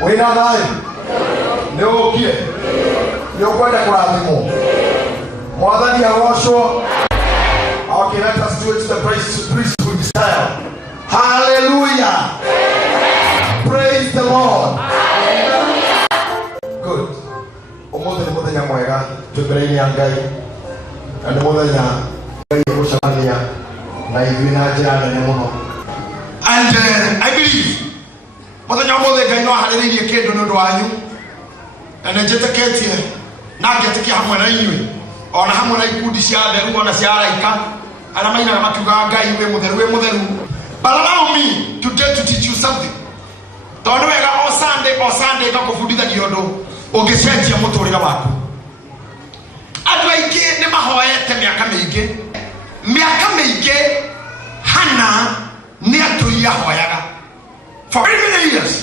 Wina nayo. Leo kie. Leo kwenda kurathimo. Mwathani awashwo. Okay, let us do it to the priesthood style. Hallelujah. Praise the Lord. Good. Umuthi ni muthenya mwega twimbereini ya Ngai. Na ni muthenya Ngai gucamania na ithuĩ na njĩra nene mũno. And I believe muthenya ũmũthĩ Ngai no aharĩrĩirie kĩndũ nĩ ũndũ wanyu. Na nĩnjĩtĩkĩtie na ngĩtĩkia hamwe na inyuĩ. Ona hamwe na ikundi cia atheru ona cia araika. Arĩa mainaga makiuga Ngai wĩ mũtheru. But allow me today to teach you something. Tondu wega o Sunday ngakũbundithagia ũndũ ũngĩcenjia mũtũrĩre waku. Andũ aingĩ nĩ mahoete mĩaka mĩingĩ Hana nĩ atũire ahoyaga for many years.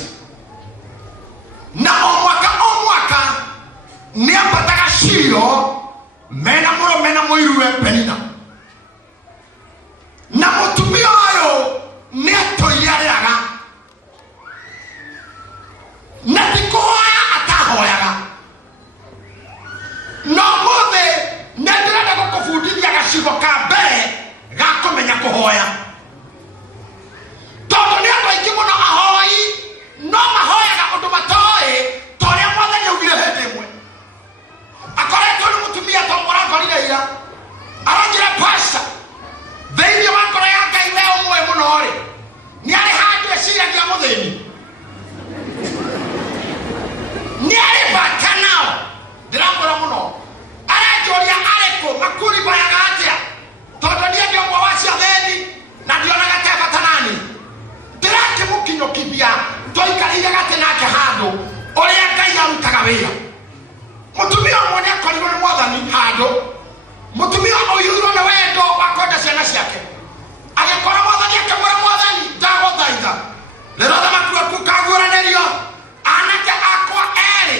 Na o mwaka nĩ ambataga Shilo mena mũirũwe Penina. Na mũtumia ũyũ nĩ atũire arĩaga. Na ti kũhoya atahoyaga. No mũthĩ nĩ ndĩrenda gũkũbundithia gacigo ka mbere ga kũmenya kũhoya. Tondũ nĩ andũ aingĩ mũno ahoi no mahoyaga ũndũ matoĩ ta ũrĩa Mwathani augire hĩndĩ ĩmwe. Akoretwo nĩ mũtumia ta mũrakorire ira. Aranjĩra pastor thĩinĩ wa ngoro ya Ngai we ũmwe mũno-rĩ nĩ arĩ handũ eciragia mũthĩni. Nĩ arĩ bata nao ndĩramwĩra mũno. Aranjũria arĩkũ makuribayaga atĩa tondũ niĩ ndĩ ũmwe wa cio thĩni na ndionaga ta bata nani. Ndĩrakĩmũkinyũkithia tũikarĩire gatĩ nake handũ ũrĩa Ngai arutaga wĩra. Mũtumia ũmwe nĩ akorirwo nĩ Mwathani handũ. Mũtumia ũyũirwo nĩ wendo wa kwenda ciana ciake. Agĩkora Mwathani akĩmwĩra Mwathani ndagũthaitha rĩrĩa ũthamaki waku ũkaguũranĩrio anake akwa erĩ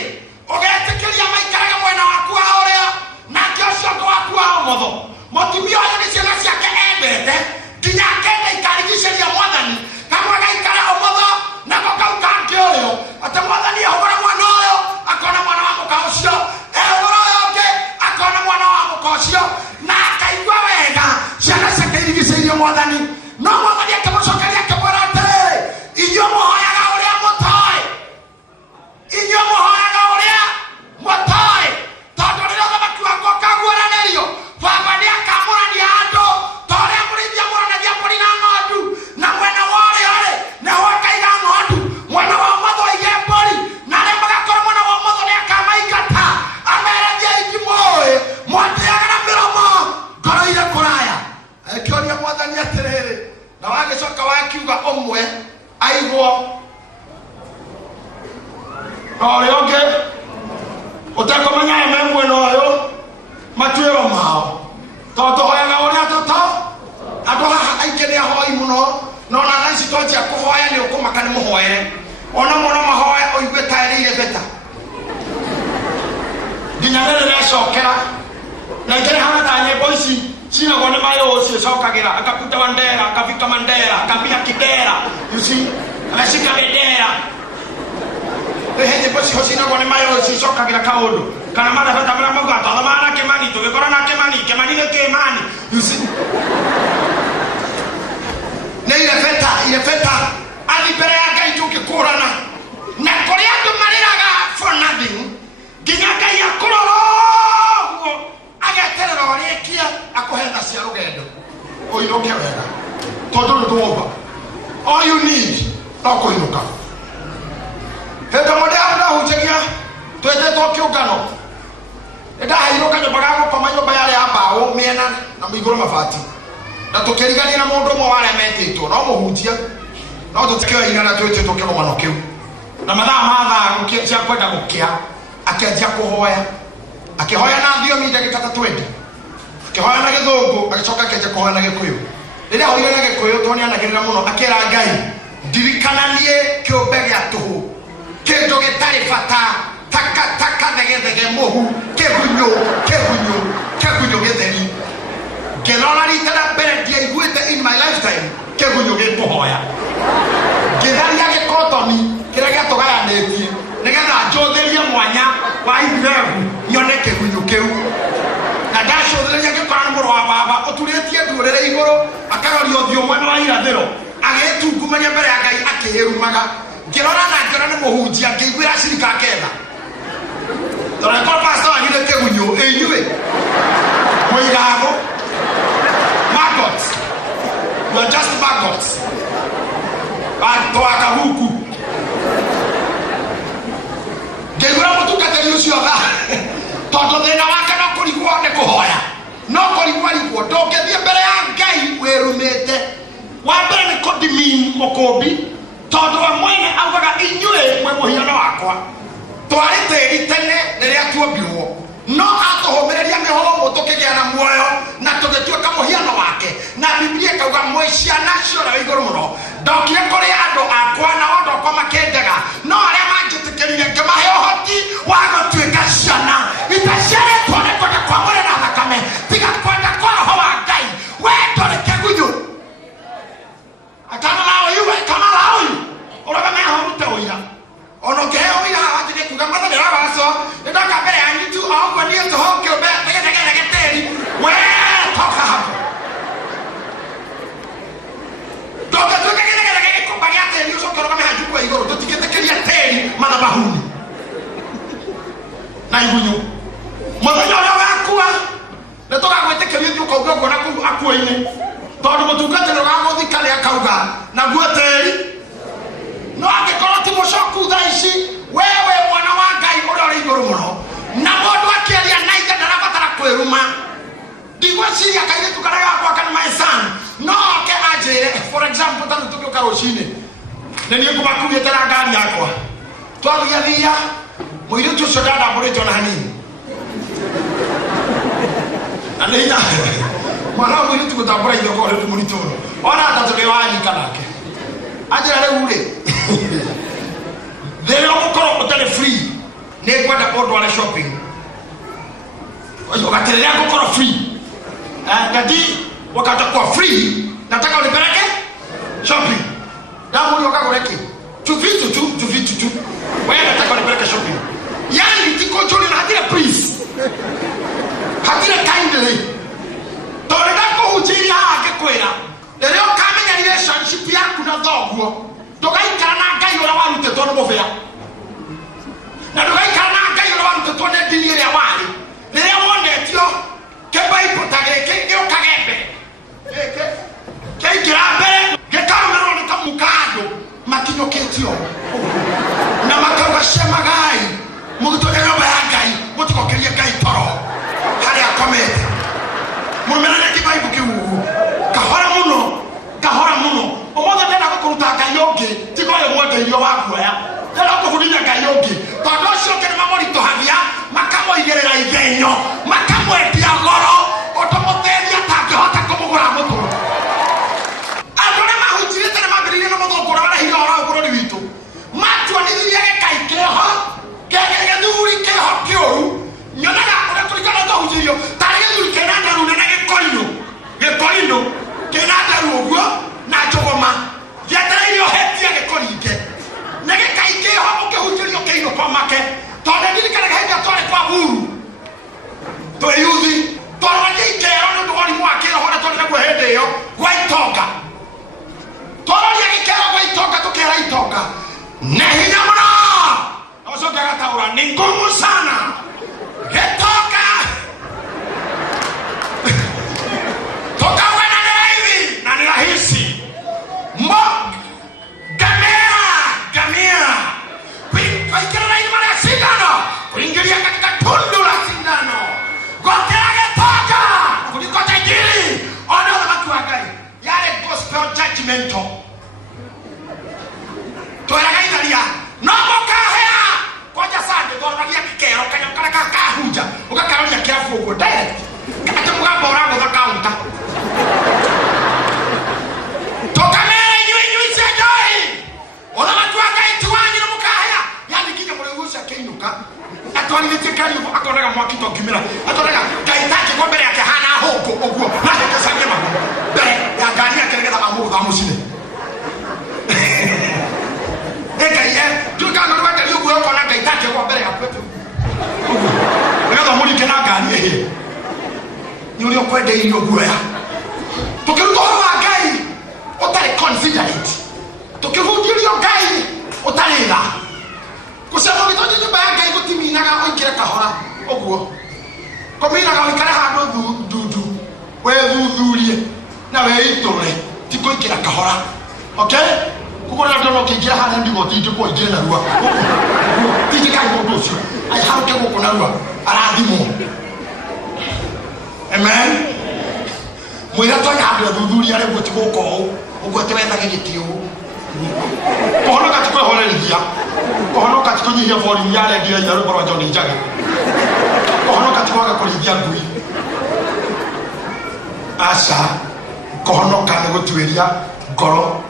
ũgetĩkĩria maikarage mwena waku wa ũrĩo nake ũcio ũngĩ waku wa ũmotho. Mũtumia ũyũ nĩ ciana ciake endete nginya akenda ikarigicĩria Mwathani kamwe gaikara ũmotho nako kau kangĩ ũrĩo. Atĩ Mwathani ehũgũra mwana ũyũ akona mwana wa mũka ũcio, ehũgũra ũyũ ũngĩ akona mwana wa mũka ũcio, na akaigua wega ciana ciake irigicĩirie Mwathani. No Mwathani akĩmũcokeria akĩmwĩra atĩrĩrĩ, inyuĩ mũhoyaga ũrĩa mũtoĩ. Inyuĩ mũhoyaga ũrĩa mũtoĩ. Tondũ rĩrĩa ũthamaki waku ũkaguũranĩrio Baba nĩ akamũrania andũ ta ũrĩa mũrĩithia mũranagia mbũri na ng'ondu. Na mwena wa ũrĩo-rĩ nĩho akaiga ng'ondu, mwena wa ũmotho aige mbũri, na arĩa magakorwo mwena wa ũmotho nĩ akamaingata amerethie ingĩmũĩ mwatĩaga na mĩromo ngoro-inĩ kũraya. Akĩoria Mwathani atĩrĩrĩ, na wagĩcoka wakiuga ũmwe aigwo na ũrĩa ũngĩ ũtekũmenya me mwena ũyũ matuĩro mao. Tondũ tũhoyaga ũrĩa tũto. Andũ haha aingĩ nĩ ahoi mũno no na thaa ici twanjia kũhoya nĩ ũkũmaka nĩ mũhoere. Ona mũno mahoya ũigue ta erĩire beta nginya rĩrĩa rĩacokera. Na ingĩ hana ta nyĩmbo ici cinagwo nĩ mayũ ũcio cokagĩra akakuta Mandera akafika Mandera akambia Kidera, you see, agacika bendera. Nyĩmbo ciho cinagwo nĩ mayũ ũcio cokagĩra kaũndũ kana marabata marĩa mauga twathoma na Kĩmani tũgĩkora na Kĩmani nĩ Kĩmani, you see. Nĩ irebeta athi mbere ya Ngai tũngĩkũrana na kũrĩa andũ marĩraga for nothing nginya Ngai akũrora ũguo ageterera ũrĩkia akũhe tha cia rũgendo ũinũke wega tondũ nĩ tũmũmba. All you need no kũinũka. Hĩndĩ ĩmwe ndahunjagia twetĩtwo kĩũngano nĩndaheirwo kanyũmba ga gũkoma nyũmba yarĩ ya mbaũ mĩena na igũrũ mabati na tũkĩrigania na mũndũ ũmwe warĩa metĩtwo no mũhunjia no tũtikĩoire na twĩtĩtwo kĩgomano kĩu. Na mathaa ma thaa cia kwenda gũkĩa akĩanjia kũhoya. Akĩhoya na thiomi ndagĩka ta 20, akĩhoya na Gĩthũngũ agĩcoka akĩanjia kũhoya na Gĩkũyũ. Rĩrĩa ahoire na Gĩkũyũ twanĩanagĩrĩra mũno akĩra Ngai ndirikananie kĩũmbe gĩa tũhũ kĩndũ gĩtarĩ bata taka thegethege mũhu kĩgunyũ gĩtheri. Ngĩrora rita rĩa mbere ndiaiguĩte in my lifetime kĩgunyũ gĩkũhoya. Ngĩtharia gĩkotoni kĩrĩa gĩatũgayanĩtie akarori othio mwana wa irathiro agĩtungumania mbere ya Ngai akĩĩrumaga ngĩrora na ngĩona nĩ mũhunjia ngĩiguĩra cirika ketha tondũ kwa pastor agire kĩgunyũ inyuĩ mũigago maggots. You are just maggots. Toaka huku ngĩiguĩra mũtungatĩri ũcio tha tondũ thĩna wake no kũrigwo nĩ kũhoya no kũrigwo ndũngĩthiĩ mbere ya Ngai wĩrumĩte. Wa mbere nĩ kũndimi mũkũmbi tondũ we mwene augaga inyuĩ mwe mũhiano wakwa twarĩ tĩri tene rĩrĩa tuombirwo no atũhũmĩrĩria mĩhũmũ tũkĩgĩa na muoyo na tũgĩtuĩka mũhiano wake na Biblia ikauga mwĩ ciana ciora igũrũ mũno ndokire kũrĩ andũ akwa na andũ akwa makĩndaga no arĩa mangĩtĩkĩrire ngĩmahe ũhoti wa gũtuĩka ciana itaciarĩtwo nĩ kwenda kwa mwĩrĩ na thakame tiga kwenda kwa Roho wa Ngai. We ndũrĩ kĩgunyũ akamala huyu ũrogame ahorute ũira ono ngĩheo ũira haha njĩke kuga mwana nĩrabacwo nĩndoka mbere yanyu tu oũguo niĩ tũhũ kĩũmbe gĩtegere gĩtĩri we toka hapo ndũngĩtuĩka gĩtegere gĩkũmba gĩa tĩri ũcoke ũrogame hanju kwa igũrũ tũtigĩtĩkĩria tĩri mathabahuni na igunyũ mũthenya ũrĩa wakua nĩtũgagwĩtĩkĩria thiĩ ũkauga ũguo na kũu akuo-inĩ tondũ mũtungatĩri ũgagũthika nĩ akauga naguo tĩri no angĩkorwo ti mũcoku thaa ici wewe mwana wa Ngai ũrĩa ũrĩ igũrũ mũno na mũndũ akĩaria na ithe ndarabatara kwĩruma ndigwĩciria kairĩtu karĩa gakwa kana my son no oke anjĩre for example tondũ tũgĩũka rũcinĩ nĩ niĩ ngũmakuĩte na ngari yakwa twathiathia mũirĩtu ũcio ndandambũrĩte ona hanini na nĩ hinya mwana wa mũirĩtu gũtambũra ithe ũkorwo rĩu mũritũ ona atatũ nĩ wanyika nake anjĩra rĩu rĩ rĩrĩa ũgũkorwo ũtarĩ free nĩ ngwenda ũndware shopping ukaterelea kukoro free nadi wakati kwa free nataka unipeleke shopping damu wakagoreke tu vitu wewe nataka unipeleke shopping yani tiko joli na hatire please hatire kindly toleka ko ujiri ake kwera leo kamenya relationship yaku na thoguo ndogaikara na Ngai ora warute tono mofea na ndogaikara na Ngai ora warute tono dini ile wali rĩrĩa wonetio kĩbaibũ ta gĩkĩ gĩũkage mbere gĩkĩ kĩingĩra mbere gĩkarũmĩrĩrwo nĩ kamuka andũ makinyũkĩtio na makauga cemagai mũgĩtũrĩa nyũmba ya Ngai mũtikokerie Ngai toro harĩa akomete mũrũmĩrĩre kĩbaibũ kĩu kahora mũno ũmũthĩ ndĩna gũkũruta Ngai ũngĩ tiga ũyũ mwendeirio wa guoya ndĩna gũkũbundithia Ngai ũngĩ tondũ ũcio ũngĩ nĩmamũritũhagia makamoigĩrĩra igenyo makamwendia goro ũtũmũteithia tangĩhota kũmũgũra mũtũro andũ nĩ mahunjirĩte nĩ mambĩrĩirie na mũthũngũra warahiga ora bũrũri witũ matuonithirie gĩkai kĩho gĩthuri kĩho kĩũru nyonaga ũrĩa kũringana twahunjirio tarĩ gĩthuri kĩna ndaru nene gĩkoino kĩna ndaru ũguo na njũgũma gĩetereirio hetia gĩkoringe nĩ gĩkai kĩho ũkĩhunjirio kĩinũko make tondũ ndirikanaga hĩndĩ ĩrĩa twarĩ kwa buru twĩyuthi twarorania ikero nĩ ũndũ wa ũrimũ wa kĩroho na tondũ naguo hĩndĩ ĩyo gwa itonga twarorania gĩkero gwa itonga tũkĩra itonga nĩ hinya mũno na ũcio ũngĩ agataũra nĩ ngumu sana gĩtonga tũkauga na nĩ raithi na nĩ rahisi gamia kuingia irima la sindano kuingilia katika tundu la sindano gotera gĩtonga kuliko tajiri ona watu wa Ngai yale gospel judgmental tweraga itharia no mũkahea koja sande thoranagia kĩkero kanyamkara kakahunja ũgakaroria kĩabu ũguo direct kata mũgambo ũragũtha kaunta tũkamera inyuĩ cia njohi ona watu wa Ngai tuwanyu mũkahea yani kinya mũrĩgucia kĩinũka atwarithĩtie kari ũguo akoraga mwaki tongimĩra atoraga Ngai take kwa mbere yake hana hũngũ ũguo na gĩkĩcaria magũ mbere ya ngari yake nĩgetha amũgũtha mũcine Ngai tuĩka ng'ondu wenderi ũguo ũkona Ngai take kwa mbere ya kwetu nĩgetha mũringe na ngari ĩhĩ nĩ ũrĩa ũkwendeirio guoya tũkĩruta ũhoro wa Ngai kahora. Okay? Kukora ndono kingira hana ndigo titi ko ije na ruwa. Titi ka ngo dosu. Ai ha ke ko na ruwa. Arathimo. Amen. Mwira to ya ndo thuthuria re gutiko ko. Ugo twetha gigitio. Kohono ka tiko hore ria. Kohono ka tiko nyihia volume ya redio ya ruboro joni njaga. Kohono ka tiko ga kulithia ngui. Asa kohono ka ne gutweria ngoro.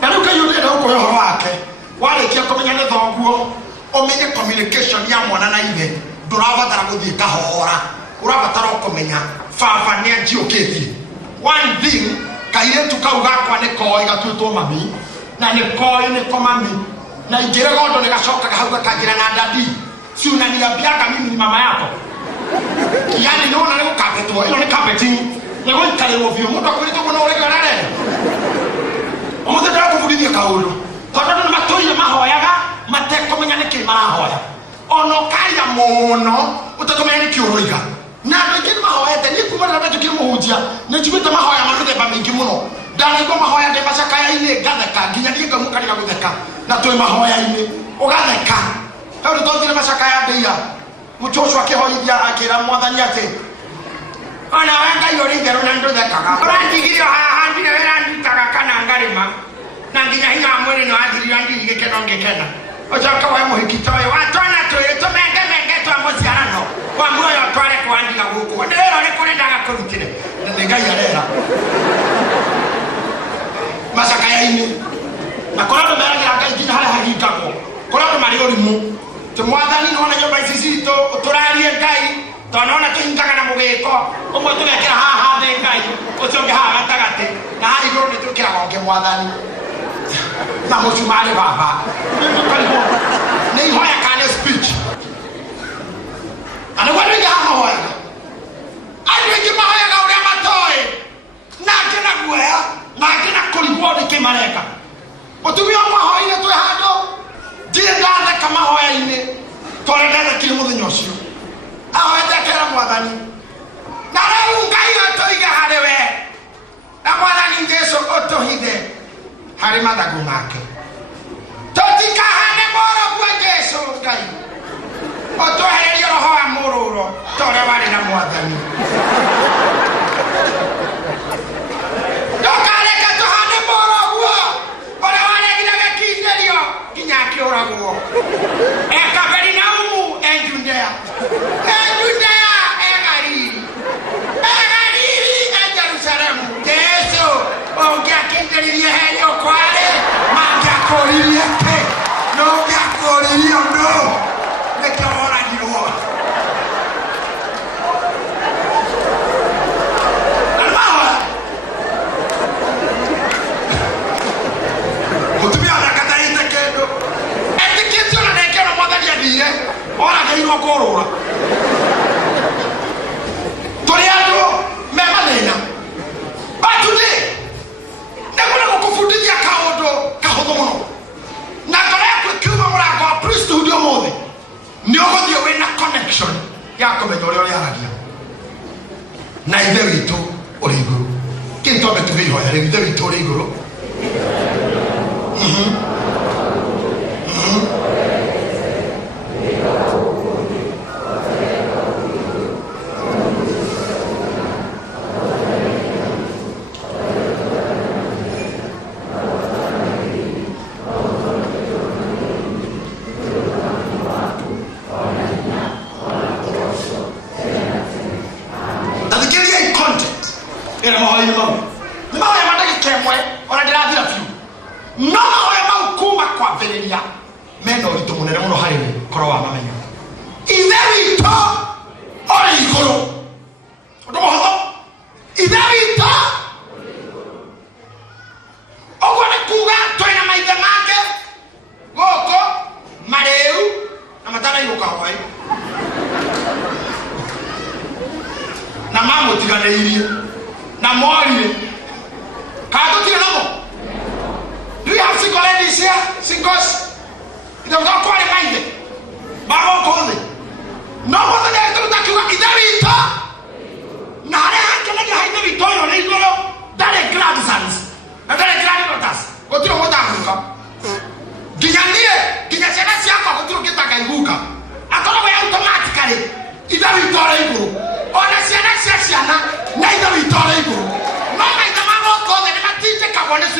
Na riu kayude na uko horo wake. Wale kia komenya ne thoguo. Omenye communication ya mwana na ithe. Ndurabatara guthie kahora. Urabatara komenya baba ne njioketie. One thing kairetu kau gakwa ne koi gatwitwo mami na ne koi ne komami na igire gondo ne gacoka hau gakangira na dadi si unaniambiaga mimi ni mama yako. Yani naona leo kapetwa ilo ni carpeting ne go ikale ovyo mtu akulito kuna ule garare omude dara kuvudithia kaulu tondu ni matoi mahoyaga matekomenya ne kimarahoya ono kaya muno utakomenya ni kiuroiga na ndikiri mahoya tani kumara na tukiri muhujia ne jibita mahoya marude ba mingi muno dani go mahoya de masaka ya ine gatheka nginya ndiga mukari ga gutheka na toy mahoya ine ugatheka heru tondire masaka ya ndeia muchocho akihoithia akira mwathani ate ona wanga yori ngero na nduthekaga urandigirio haha ndire wera ndutaga kana ngarima na nginya hinya mwiri no athirira ndirige keno ngekena ojoka wa muhikitoyo watona toyo tumenge menge twa musiarano kwa moyo tware kwandika guku ndero ne kore ndaga kurutire ndinga yarera masaka ya ini na korado merage akaijina hala hagitako korado mariorimu tumwathani nona nyumba isisito turarie ngai tonona tuingaga na mugiko umwe tugekira haha the ngai ucoke haha gatagate na hari iguru ni tukira gonge mwathani na mucumari baba ni hoya kane speech ana wadu ya hoya adu ki mahoya ga uri matoe na kina guya na kina kulibodi ke mareka otumia mahoya ile to hado dire dada kama hoya ine tore dada kile muthinyo cio awete kera mwathani na rau ngai otoiga harewe na mwathani Jesu otohithe hari mathagu make totikahane moro kwa Jesu ngai otohereria roho wa mururo tore wari na mwathani dokareka tuhane moro guo ore waregiraga kinderio nginya akiuragwo ekaberi na umu enjundea Jerusalemu Jesu ongiakinderirie henyo kware mangiakoririe ke no ngiakoririe no nekahoragirwo mutumia arakataite kendo etikitio na nekero mwathani athire oragairwo kũrũra tũrĩ andũ me mathĩna but today nĩgũra gũkũbundithia kaũndũ kahũthũ mũno na ngoro yaku ĩkiuma mũrango wa priesthood ũmũthĩ nĩ ũgũthiĩ wĩna connection ya kũmenya ũrĩa ũrĩaragia na ithe witũ ũrĩ igũrũ kĩĩ twambe tuge ihoya rĩu ithe witũ ũrĩ igũrũ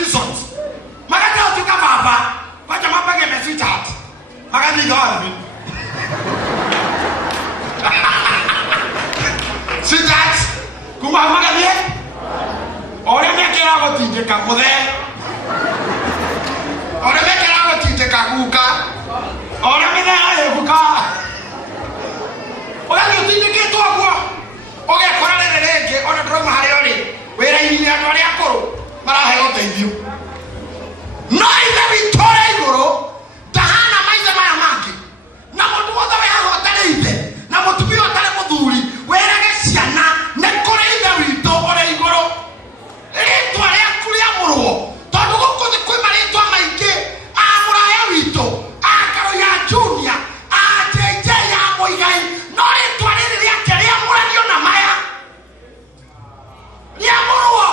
seasons. Magadi otika baba. Wacha mapage me sweetheart. Magadi gone. Sweetheart. Kuma magadi. Ore me kera go tije ka kode. Ore me kera go tije ka kuka. Ore me na kuka. Ore me tije ke to agwa. Oge korale rege ona droma hariori. Wera ini ya twari akoro. Mara hero teithio. No ida vitore igoro. Tahana maize maya mangi. Na mundu wothe we ahotare ithe. Na mutumia otare muthuri. Wera geciana ne kore ithe wito ore igoro. Ritwa ria kuria murwo. Tondu guku thi kwi maritwa maingi. A muraya wito. A karo ya junior. A JJ ya muigai. No ritwa riri ria keria muranio na maya. Ria murwo.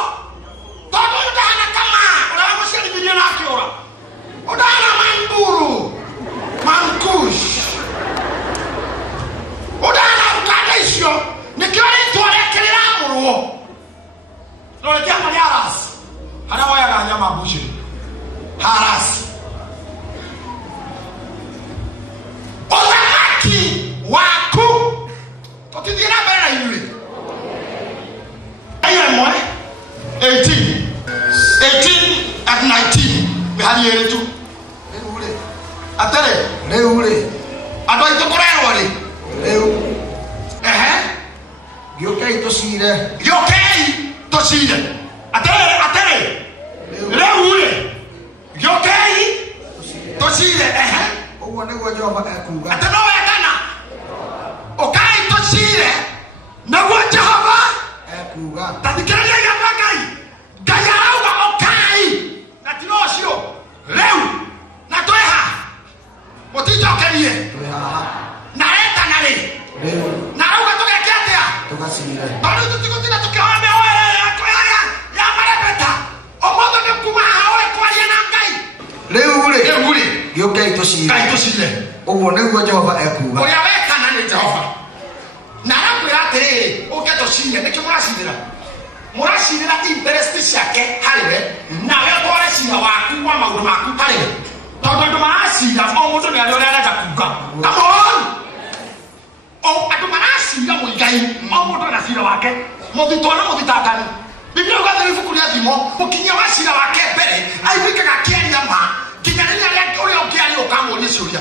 Tondu ndahana kama. Ora mushiri video na kiora. Odana manguru. Mankush. Odana ukadesho. Nikiona ritwa ria keria murwo. Nole tiama ni haras. Hana waya ganya mabushi. Haras. Olamaki waku. Totindira bera yule. Ayo mwe. 18 at 19. We had here too. Leule. Atare. Leule. Adoi to korero wale. Leu. Yokai to sire. Yokai. Toside. Atare. Leule. Yokai. Toside. Owo ne go Jehova akuga. Atano etana. Okai toside. Na go Jehova akuga. Tatikere ya bakai. Gayauga okai. Na tinosio. Leu. Na toeha. Motija okenie. Toeha. Na eta nare. Leu. Na uga togekiatea. Togasire. Bado tutikotina tukaombe wewe. Leule. Yokai tosire. Kai tosire. Owo ne go Jehova akuga. Oya weka na ne Jehova. Na rakwira tere, oke tosire ne kimurashira. Murashira interest shake hariwe. Na we tore shira waku wa mauru maku hariwe. Todo marashira omuntu ne alore ala kuga. Come on. O adumarashira muigai. Omuntu na shira wake. Moditona moditakani. Biblia ukatari fukulia dimo, ukinya washira wake bere, aibika kakeni ama, kinyarenya ya ule okiali okamo onyeshuria.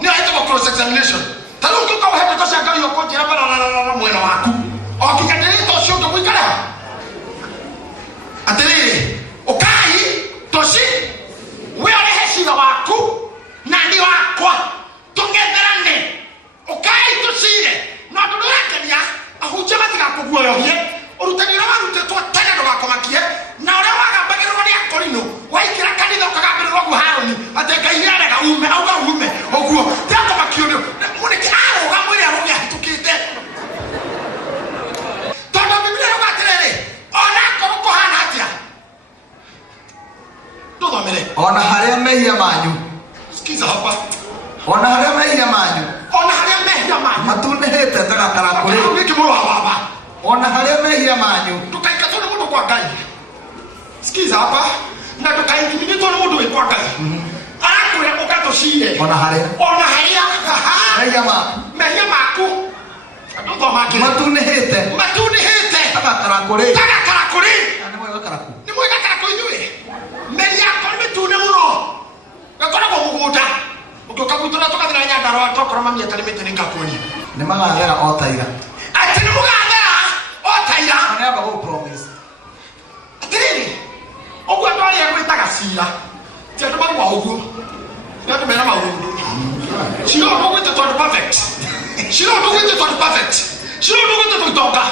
Ni aita kwa cross examination. Talo kutoka wahepe tosha ngari yokoti hapa na mweno waku. Okikadiri tosho to mwikala. Atele, okai toshi, wewe heshima waku na ndi wakwa. Tongederane. Okai toshire. Na tudoraka ya ahujama tikakugwa yohie. Urutanira warute to tena ndo bakomakie na ore wagambagirwo ni akorino waikira kanitha ukagambirwo gu haroni ateka ihare ga ume au ga ume oguo teko makionio mune karo ga mwiri arugia hitukite tondo biblia rugatirere ona ko hana atia tuthomere ona haria mehia manyu sikiza hapa ona haria mehia manyu matunehete takakara kuri wiki mulo baba ona haria mehia manyu tukaikatona mundu kwa ngai. Sikiza hapa na tukaingiminitona mundu kwa ngai. Arakuya ukatoshire ona haria mehia maku ndo maki matunehete takakara kuri ni mwe kakara kuinywe mehia kwa mitune muno gakora kwa muguta ukokabutuna tukathira nyandaro atokora mamia talimete ningakoni ni magagera otaira ati ni mugagera otaira ne aba go promise atiri ogwa ndwali yakwitaga sira ti ndo bari wa ogu ndio mera mawundu shiro ogwe to perfect shiro ogwe to perfect shiro ogwe to toka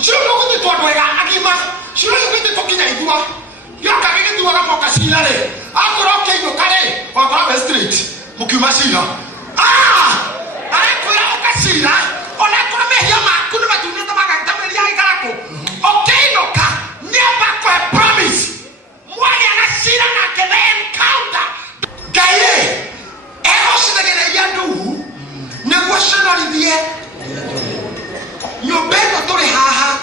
shiro ogwe to wega agima shiro ogwe to kinya igwa yakagege diwa ga moka sira le akoro keigo kare wa ba street mukimashira arekura ukashira onakora mehia makunu batuneta magatameli aigarako okeinoka never kwa promise mwali anashira na kene encounter gaye erosidegere yandu negotiable die nyobendo tore haha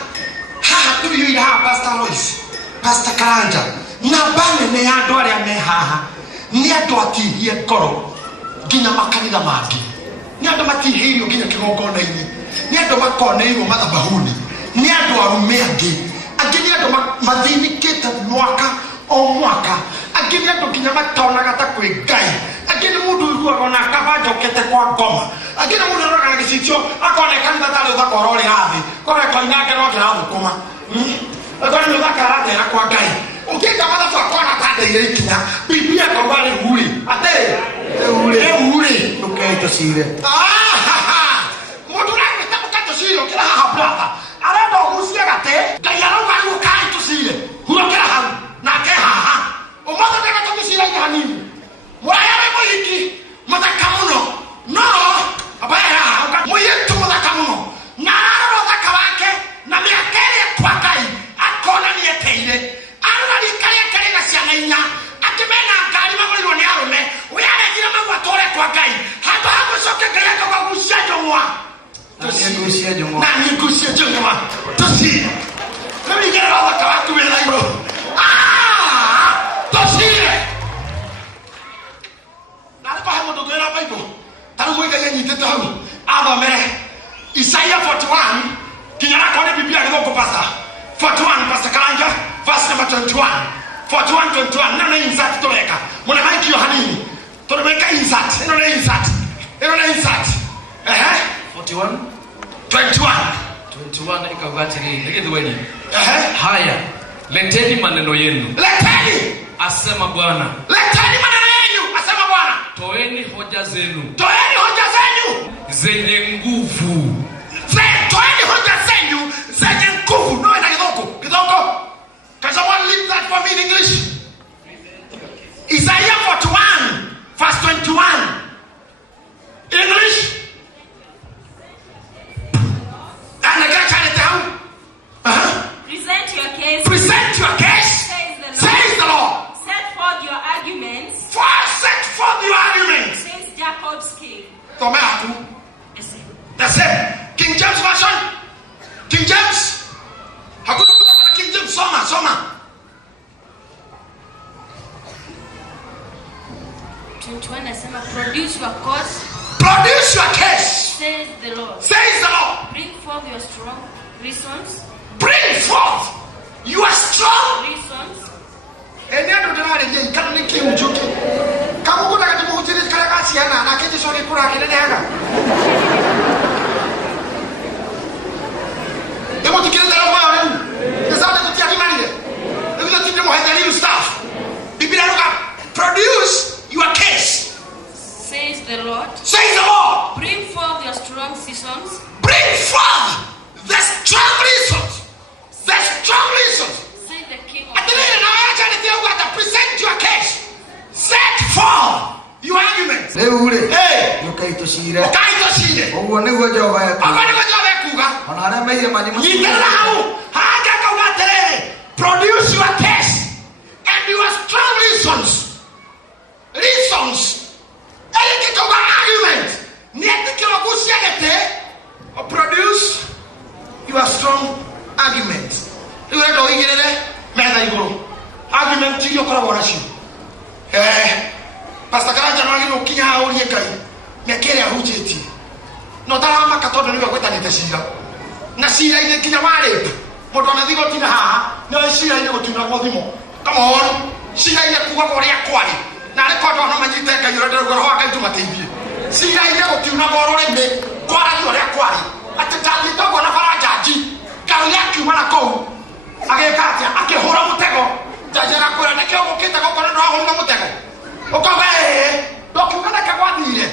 turi ha pastor Lois pastor Karanja na bane tene ya andu aria me haha ni andu atihie ngoro nginya makanitha mangi ni andu matihirio nginya kigongona-ini ni andu makoneirwo mathabahuni ni andu arume angi ni andu mathinikite mwaka o mwaka angi ni andu nginya matonaga ta kwi Ngai angi ni mundu iguaga ona kabajokete kwa ngoma angi ni mundu rogaga gicitio akona kanitha tari uthakora uri rathi kore koinange no kirathukuma akona uthakara thera kwa Ngai ukiga mathabu akona tandeire ikinya biblia akauga ni huri ate huri tukaitocire mundu uragwita mukatocire ukira haha brother arenda ugucie gate Ngai arauga ukaitocire hurokera hau nake haha umothe ndega tuguciraine hanini murayare muhiki muthaka muno no abaya muyitu muthaka muno na arora uthaka wake na miaka iria kwa Ngai akona ni eteire arori karia karega ciana inya akimena ngari magurirwo ni arume uyaregire magwa tore kwa Ngai haba hagucoke Ngai akagucia njong'wa na nigucia njong'wa tucire nĩwĩigĩrĩra ũthaka waku wĩra igũrũ tucire na nĩ pahe mũndũ ngwĩra Bible tarĩu Ngai anyitĩte hau athomere Isaiah 41 kinya nakwa nĩ Biblia gĩthũngũ pastor 41 pastor Karanja verse number 21 41:21 nĩ insert tũreka mũna maikio hanini tũrĩmeka insert ĩno nĩ insert 41 ikauga atĩrĩrĩ nĩ gĩthweri haya leteni maneno yenu asema Bwana toeni hoja zenu zenye nguvu no ina githoko can someone read that for me in English? Isaiah 41 verse 21 English. And I got it down. Present your case. Says the Lord. Set forth your arguments. Set forth your arguments. Says Jacob's king. The same. King James version. King James. Hakuna mtu ana King James. Soma. 21 nasema produce your case. Says the Lord. Bring forth your strong reasons. Enendo ndare je kanne ki ujuke. Kamu kuna kati muhutiri kala kasi yana na keje sori kura kile nega. Demo tikile dara wa wewe. Kesana tutia kimani. Ndio tutia muhadhari staff. Biblia roga produce your case. Says the Lord. Bring forth your strong reasons. Say the king of present your case. Set forth your arguments. tukaitocire ũguo nĩguo Jehova ekuga ona arĩa meire manyi produce your case and your strong reasons elikitoga argument nietikilo guciagete produce your strong argument iwenda uigirire metha iguru argument iria ukoragwo nacio pastor Karanja nwagire ukinya urie Ngai mekere ahunjitie no taramaka tondu niwe gwetanite cira na cira-inĩ nginya warĩte mũndũ anathigotina haha no cira-inĩ gũtunagwo thimo come on cira-inĩ kugaga ũrĩa kwarĩ na rekondo no manyite Ngai ũrĩa ndĩrauga roho wa Ngai tũmateithie cira-inĩ gũtunagwo rũrĩmĩ kwaragia ũrĩa kwarĩ atĩ ndathiĩtagwo na baranjaji Ngai akiuma na kũu agĩka atĩa akĩhũra mũtego jaji agakwĩra nĩkĩo gũkĩte gũkorwo ndwahũrire mũtego ũkauga ndũkiuga nake gwathire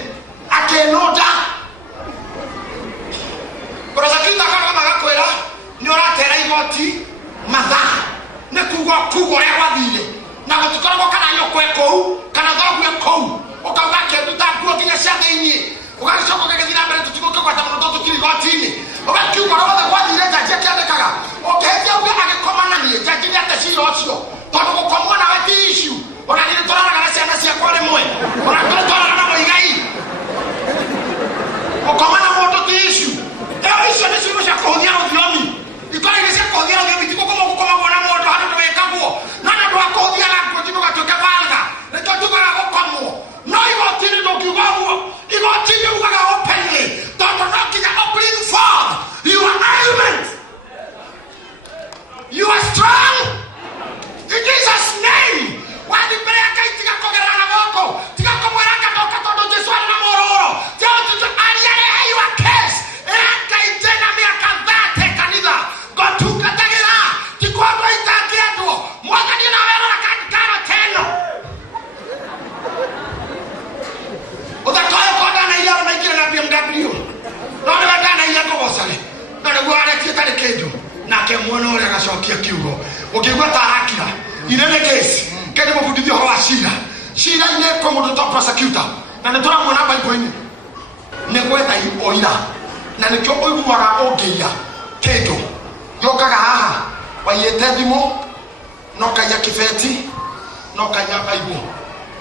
akĩnũnda prosecutor agakwĩra nĩ ũratera igoti mathaa nĩ kuga ũrĩa gwathire na gũtikoragwo kana nyũkwa kũu kana thoguo kũu ũkauga akĩnduta nguo nginya cia thĩinĩ ũgagĩcoka ũgagĩthiĩ na mbere tũtigũkĩgwata mũno tondũ tũtirĩ igoti-inĩ ũgakiuga ũrĩa gwathire jaji akĩandĩkaga ũkĩhĩtia uge agĩkoma na niĩ jaji nĩ ate cira ũcio tondũ gũkomwo nawe ti issue ona nĩ tũraraga na ciana ciakwa rĩmwe ona tũraraga na mũigai gũkoma na mũndũ ti issue icio nĩ ciugo cia kũhũthia rũthiomi ikoragwo cia kũhũthia rũthiomi ti gũkomagwo na mũndũ handũ ndũgĩkagwo na andũ a kũhũthia na nguo njimũga kwa mundu to prosecutor na ne tora mwana Bible ni ne gweta oira na ne kyo oiguaga ongeia kendo yokaga haha wayete thimo no kaya kibeti no kaya Bible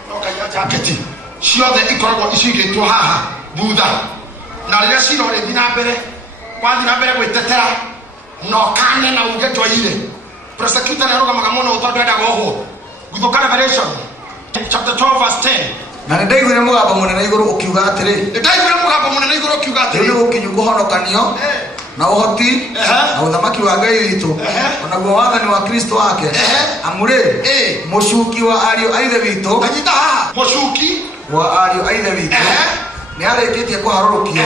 no kaya jacket ciothe ikoragwo icigitwo haha thutha na riria cirore thina mbere wathi na mbere gwitetera no kane na uge joire prosecutor ne rogamaga muno utondu endaga oho guthuka Revelation chapter 12 verse 10 na ndaiguire mugambo munene iguru ukiuga atiri riu ukinyu kuhonokanio na uhoti na uthamaki wa Ngai witu onaguo wathani wa Kristo wake amure mucuki wa ariu aithe witu mucuki wa ariu aithe witu ni arikitie kuharurukia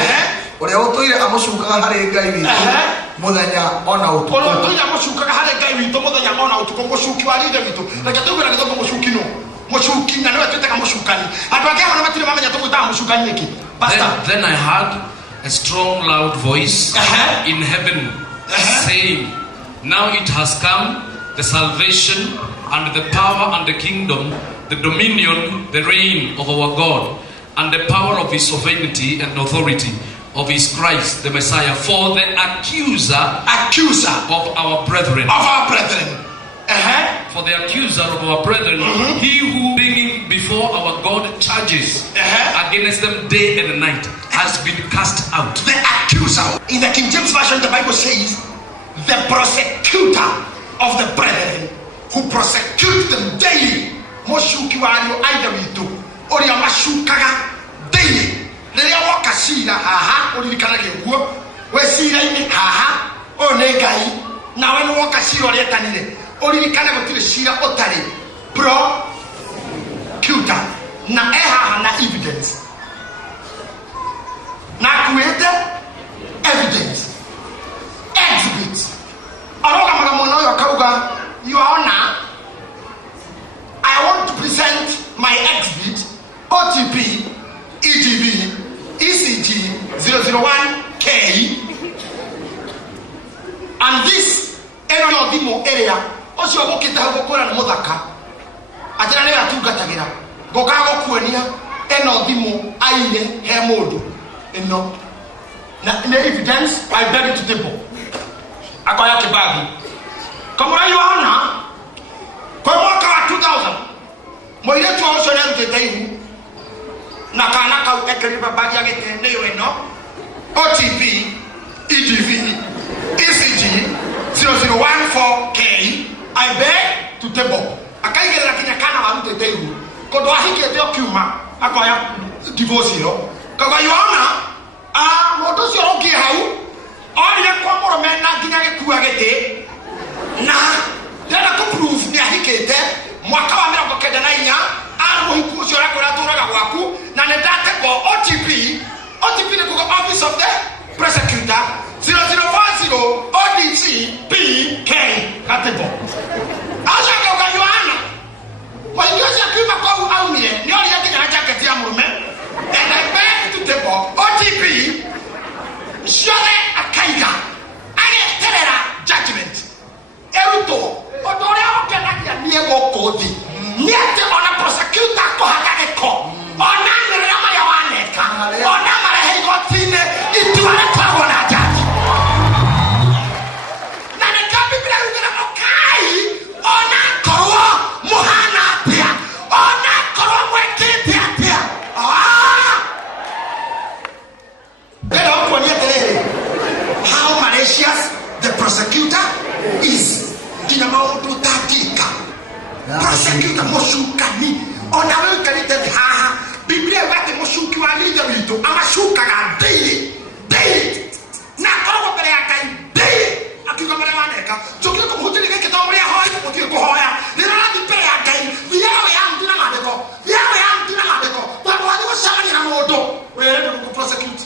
uria utuire amucukaga hari Ngai witu muthenya ona utuku uria amucukaga hari Ngai witu muthenya ona utuku mucuki wa aithe witu reke tugira githomo mucuki no mucuki na niwe twitaga mucukani andu ake wana matire mamenya tugutaga mucukani iki then I heard a strong loud voice in heaven saying, now it has come, the salvation and the power and the kingdom, the dominion, the reign of our God, and the power of his sovereignty and authority of his Christ the Messiah. For the accuser of our brethren, for the accuser of our brethren, he who bringing before our God charges against them day and night, has been cast out. The accuser. In the King James Version, the Bible says, the prosecutor of the brethren, who prosecute them daily. Moshuki wario aida witu. Ori amashukaga daily. Leria wakasira haha. Ori likana geguo. Wesira ini haha. Onegai. Na wenu wakasira ori etanile. Ori likana gotile shira otari. Prosecutor. Na eha na evidence. Na create evidence, exhibit. Aroga magamono yakauga, Your Honor, I want to present my exhibit, OTP, EGB, ECG 001K, and this demo area. Also, I walk in the Hokora and Modaka. I tell you, I took Gatagira. Gogago Kuenia, demo Aine, Hermodo. No. Na evidence I beg it to table. Akoya kibagi. Come on, Your Honor. Come on, 2000. Mo ile tu also na mtetei. Na kana ka ekeriba bagi agete ne yo no. OTP, EGV, ECG 0014K. I beg to table. Akaige la kinya kana wa mtetei. Kodo ahike te okuma. Akoya divorce yo. Kaga Your Honor, modo si oge hau, ori kwa moro mena ginya ke kuagete. Na dena ko proof ni ahikete, mwaka wa mira ko kedana inya, mo hiku si ora ko la tora ga waku, na ne date ko OTP ne ko office of the prosecutor 0040 ODC PK katebo. Asa ka Your Honor. Wa yosi akima ko au ni ori ginya na jacket ya murume. And I beg to the OTP, surely a kaida, and a judgment. Eruto, but don't ever get a near Godi. Near on a prosecutor Kohakaneko, or Namayawaneka, or Namarahegotine, into a Tavona judge. Nanaka Bible, or Nakoro, Mohana Pia, or Nakoro Pia. How malicious the prosecutor is. Kinamaudu tatika. Prosecutor moshukani. Onawe kalite haha. Biblia wate moshuki wa leader wito. Amashuka na daily. Na koro pere akai daily. Akiwa mara waneka. Chokile ko hoteli ke tomori hoya ko ti Kuhoya. Nira di pere akai. Yawe amdina madeko. Baba wadi ko samani na moto. Wewe ndio prosecute.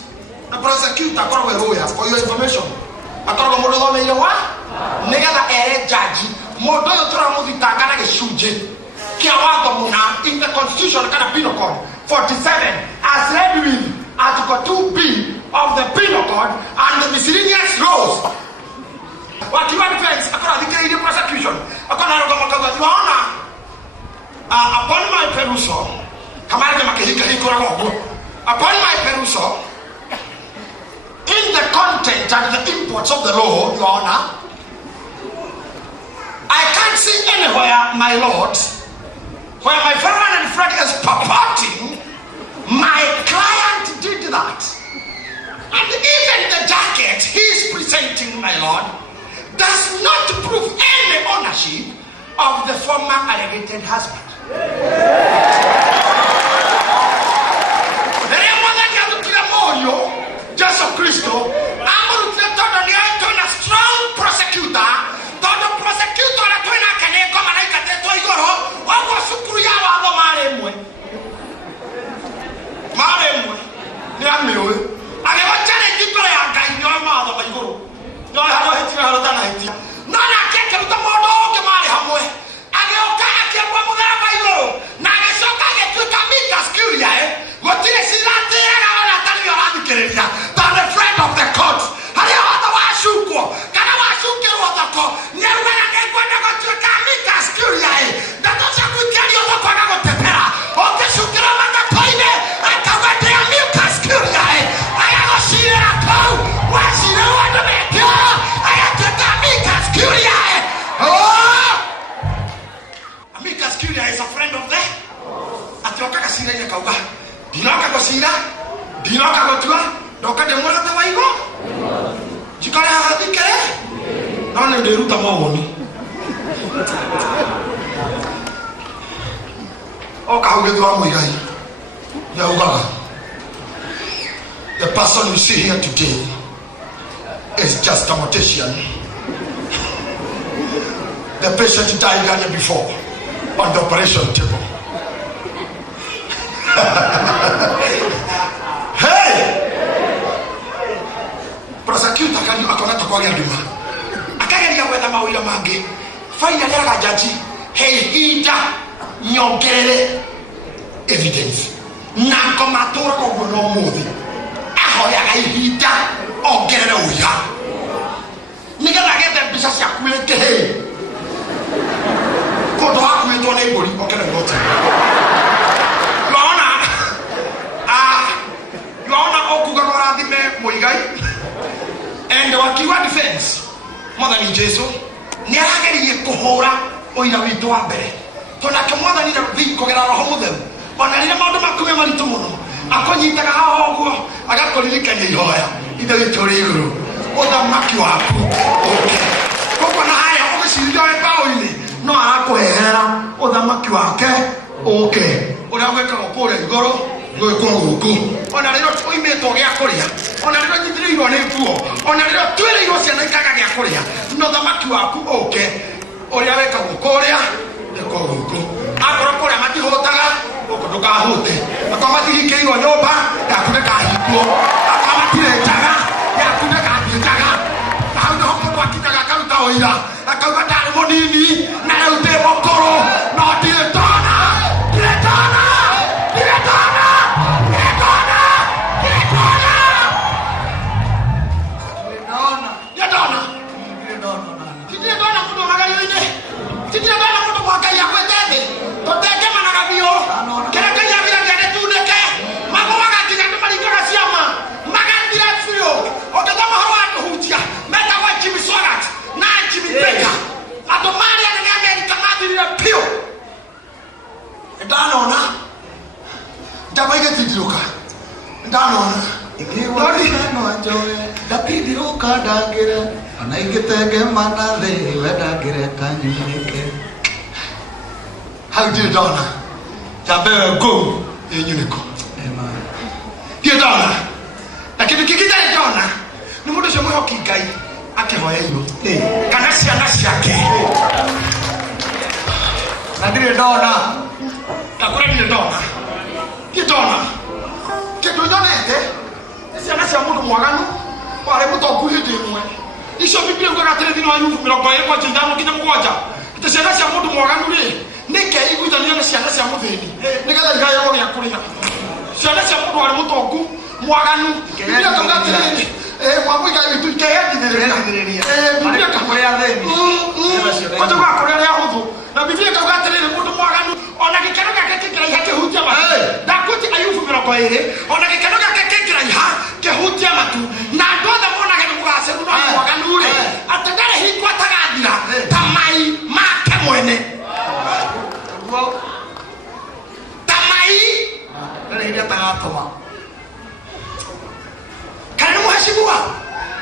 Na prosecutor kwa wewe for your information. Akoro modo do me yewa. Negala judge. Modo yo tora mo vitangana ke shuje. Kia wago muna in the constitution kana penal code 47 as read with article 2B of the penal code and the miscellaneous laws. What you defense akora the prosecution. Akora rogo moto Your Honor. Upon my perusal kamarage makehika hikora gogo. Upon my perusal, in the content and the imports of the law, Your Honor, I can't see anywhere, my Lord, where my friend and friend is purporting my client did that. And even the jacket he is presenting, my Lord, does not prove any ownership of the former alleged husband. Jesus Christo, I'm a strong prosecutor. The prosecutor at Twina come and I can tell you what was Sukuya Maremwe. Maremwe, Yamio. I never tell you to your mother, my guru. No, I have a hit than I did. None I can't tell the more to my hamwe. I don't care what I go. Now I saw I get to meet us, Curia. What did I see that there? The friend of the court. How do you want to wash you? Can I wash you? What the court? Never again, when I got to meet us, Curia. That doesn't tell you what I got to pera. Or the sugar of the toilet. I come at the mucus, Curia. I have a see a cow. What's you know what to make? I have to meet us, Curia. Oh! Amicus Curia is a friend of them. At your Casina Yakauga. Dinaka Cosina. Dinaka Gotua. Doka de Mora de Waigo. Jikara Hadike. None of the Ruta Moni. Oh, how get one way? Yauga. The person you see here today is just a mortician. The patient died the year before on the operation table. Hey! Prosecutor can you akonata kwa yaduma. Akageria wetha mawira mangi. Finally aga jaji. Hey, ida nyongerere evidence. Na komatora ko no mudi. Ahoya ga ida ongerere uya. Niga na gete bisa sia kuete he. Kodo akueto na ibori okere ngota. And wakiwa defense mwathani Jesu ni arageririe kuhura oira witu wa mbere tonake mwathani na kugera roho mutheru ona rire maundu makume maritu muno akonyitaga haha uguo agakuririkania ihoya ithe witu ri iguru uthamaki waku koko na haya ugiciria we bao-ini no arakuhehera uthamaki wake uke uria gwikagwo kuria iguru gwikwo guku ona riro twimitwo gia kuria ona riro nyithirirwo ni tuo ona riro twirirwo ciana ikaga gia kuria no thamaki waku uke uria wekagwo kuria iko guku akorwo kuria matihutaga guku ndukahute akorwo matihingĩirwo nyũmba yaku ndĩkahingwo akorwo matirĩnjaga yaku ndĩkathĩnjaga hau nĩho mũndũ akinyaga akaruta ũira akauga ndarĩ mũnini na rĩu ndĩ mũkũrũ no ndirĩ ndona How did you donna? Jabe go enyuniko. Amen. Dear donna. Lakini kikita ni donna. Ni mudo shemo hoki gai akehoya hiyo. Kana cia yake. Na dire donna. Takura ni donna. Dear donna. Kedo donna ete. Cia cia mudo mwaganu. Pare mutoku hidi mwe. Isho biblia ngora tele no ayufu miro kwa yeko jindano kina mgoja. Cia cia mudo mwaganu ri. Nike igwithania na ciana cia muthini nigetha igayo ya kurira ciana cia mundu wari mutongu mwaganu biblia kauga atiriri mwamuiga witu ikehethithiriria biblia kakuria theni kwaja gwakuria ria huthu na biblia kauga atiriri mundu mwaganu ona gikeno gake kikiraiha kihutia mĩrongo ĩrĩ ona gĩkeno gĩake kĩngĩraiha kĩhutie matu na andũ othe monage nĩ mũgacĩru no mwaganu-rĩ atĩ ndarĩ hingo atagathira ta mai make mwene ta mai ndarĩ hĩndĩ atagatũma kana nĩ mũhacimua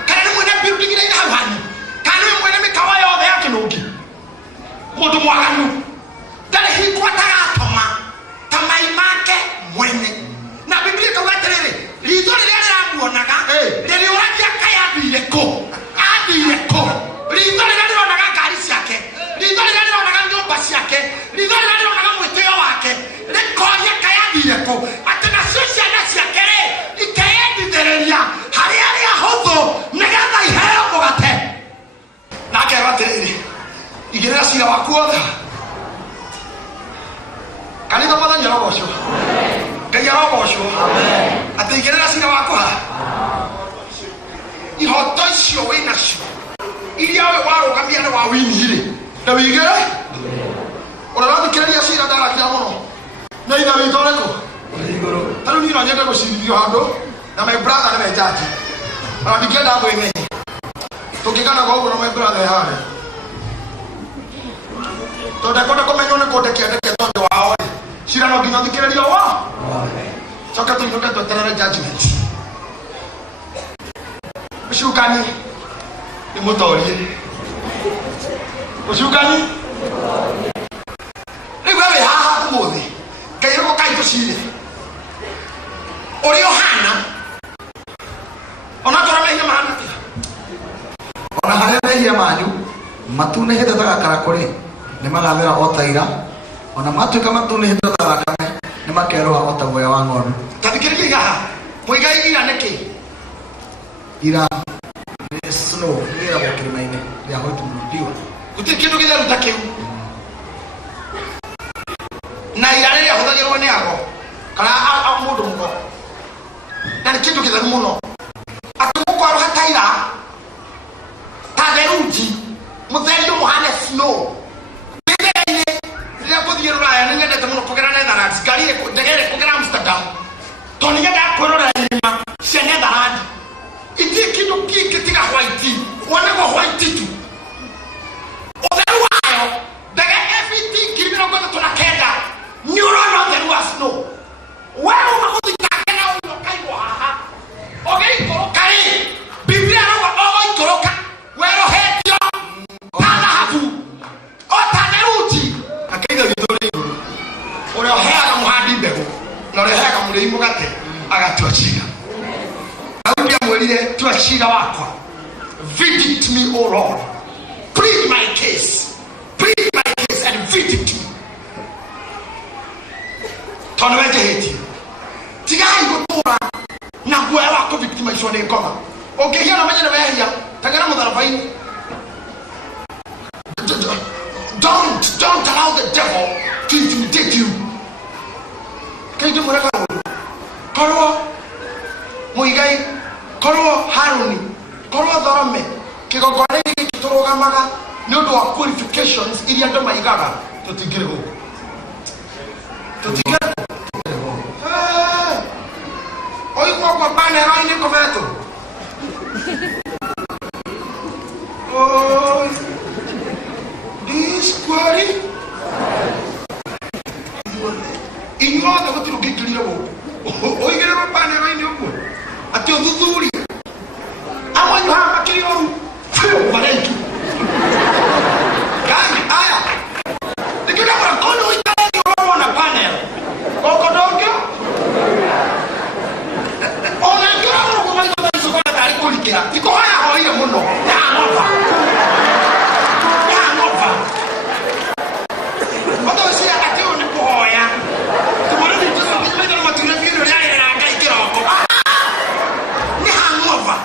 kana nĩ mwene building ĩrĩa ĩrĩ hau hanyu kana nĩ mwene mĩkawa yothe ya kĩnũngi mũndũ mwaganu ndarĩ hingo atagatũma ta mai make mwene na Biblia kauga atĩrĩrĩ ritho rĩrĩa rĩramuonaga rĩrĩũragia Ngai athire kũ ritho rĩrĩa rĩronaga ngari ciake ritho rĩrĩa rĩronaga nyũmba ciake ritho rĩrĩa rĩronaga mwĩtĩo wake rĩkoria Ngai athire kũ atĩ nacio ciana ciake-rĩ ikeyendithĩrĩria harĩa arĩa hũthũ nĩgetha iheo mũgate nake atĩrĩrĩ igĩrĩra cira waku wothe kanitha mwathani arogocwo Ngai arogocwo atĩ igĩrĩra cira waku ha ihoto icio wĩnacio iria we warũgamia nĩ wa wini-rĩ na wĩigĩre ũrĩa wathikĩrĩria cira ndarakĩra mũno na ithe witũ ũrĩkũ ta rĩu niĩ no nyende gũcirithio handũ na my brother nĩwe jaji ona ndingĩenda mwĩmenye tũngĩkanaga ũguo na my brother harĩa tondũ ndekwenda kũmenywo nĩ kũndekendeke tondũ wao-rĩ cira no nginya thikĩrĩrio wa coke tũinũke tweterere judgment mũcukani nĩ mũtorie mũcukani rĩu we wĩ haha ũmũthĩ Ngai rũkai tũcire ũrĩa ũhana ona tũra mehia mahana ona harĩa mehia manyu matunĩhĩte ta gakarakũrĩ nĩ magathera o ta ira ona matuĩka matunĩhĩte ta thakame nĩ makerũha o ta guoya wa ng'ondu tathikĩrĩria haha mũigai ira nĩkĩ ira nĩ snow nĩgĩragwo kĩrĩma-inĩ rĩa hũitu mũno ndiwa gũtirĩ kĩndũ gĩtheru ta kĩu na ira rĩrĩa hũthagĩrwo nĩ ago kana mũndũ mũgo na nĩ kĩndũ gĩtheru mũno atĩ mũkwarũha ta ira ta theruji mũtheri mũhane snow rĩrĩa ngũthiĩ Rũraya nĩ nyendete mũno kũgera Netherlands ngari ndege ĩrĩ kũgera Amsterdam tondũ nĩ nyendaga kwĩrorera irĩma cia Netherlands itirĩ kĩndũ kĩngĩ tiga white wonagwo white tu ũtheru wayo ndege FET ngiri mĩrongo ĩtatũ na kenda nĩ ũrona ũtheru wa snow we uma gũthitanga na ũguo kaigwo haha ũgĩikũrũka-rĩ Biblia arauga ũgũikũrũka werũhĩtio ta thahabu o ta theruji akaiga ritho rĩ igũrũ ũrĩa ũheaga mũhandi mbegũ na ũrĩa ũheaga mũrĩi mũgate agatua cira Daudi amwĩrire tua cira wakwa visit me O Lord plead my case and visit me tondũ wenjehĩtie tigai gũtũra na guoya wa kũvictimizwo nĩ ngoma ũngĩhia na menye nĩ wehia teng'era mũtharaba-inĩ don't allow the devil to intimidate you kaingĩ mũreka ũũ korwo mũigai korwo Haruni korwo Thorome kĩgongona-inĩ gĩkĩ tũrũgamaga nĩ ũndũ wa qualifications iria andũ maigaga tũtingĩrĩ gũkũ tũtingĩrĩ oigua kwa banero-inĩ kometwo iskwari inyuothe gũtirĩ ũngĩingĩrire gũkũ ũigĩrĩrwo banero-inĩ ũguo atĩ ũthuthuria amwanyu haha makĩrĩ oru biũ marengi Ngai aya nĩkĩũria mũrakoni ũikarĩte ũrorwo na banero gũkũ ndũngĩ ona ngĩrorwo ũguo maitho maicũkona tarĩ kũrikĩra tikũhoya hoire mũno yanova ũtũcia atĩ ũyũ nĩ kũhoya tũmũrĩ vitũ matune biũ rĩa ĩrera Ngai kĩroko nĩ hanova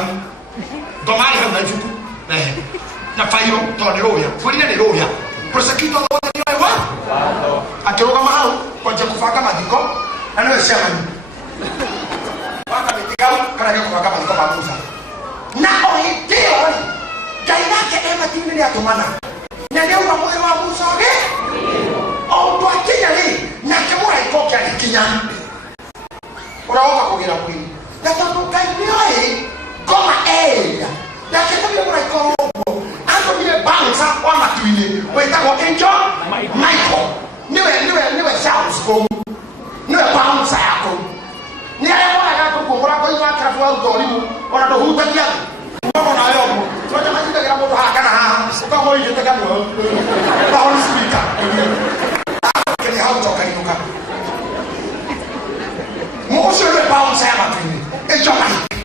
hau domari hau na ifuku na fayo to ni roya fulina ni roya prosecutor wa ni wa akiroga mahau kwa kufaka madiko anaweza sema waka mitikao kana ni kufaka madiko ba Musa na ohitio gaina ke ema tini ni atumana na leo wa moyo wa Musa ge o to akinya ni na kemura ikokia kinya unaoka kugira kwini na tondu kai nioi koma area na kemura mura ikobo ando ni bounce kwa matuini wetako enjo Michael niwe Charles ko niwe bounce yako ni ale mwana yako kumbura kwa hiyo akafu au dolimu ona do huta kia mbona na yobo tuacha majinda kila mtu haka na ha kama hiyo tetaka ni ba holy spirit kile hautoka inuka Mose le bounce ya matini ejo mai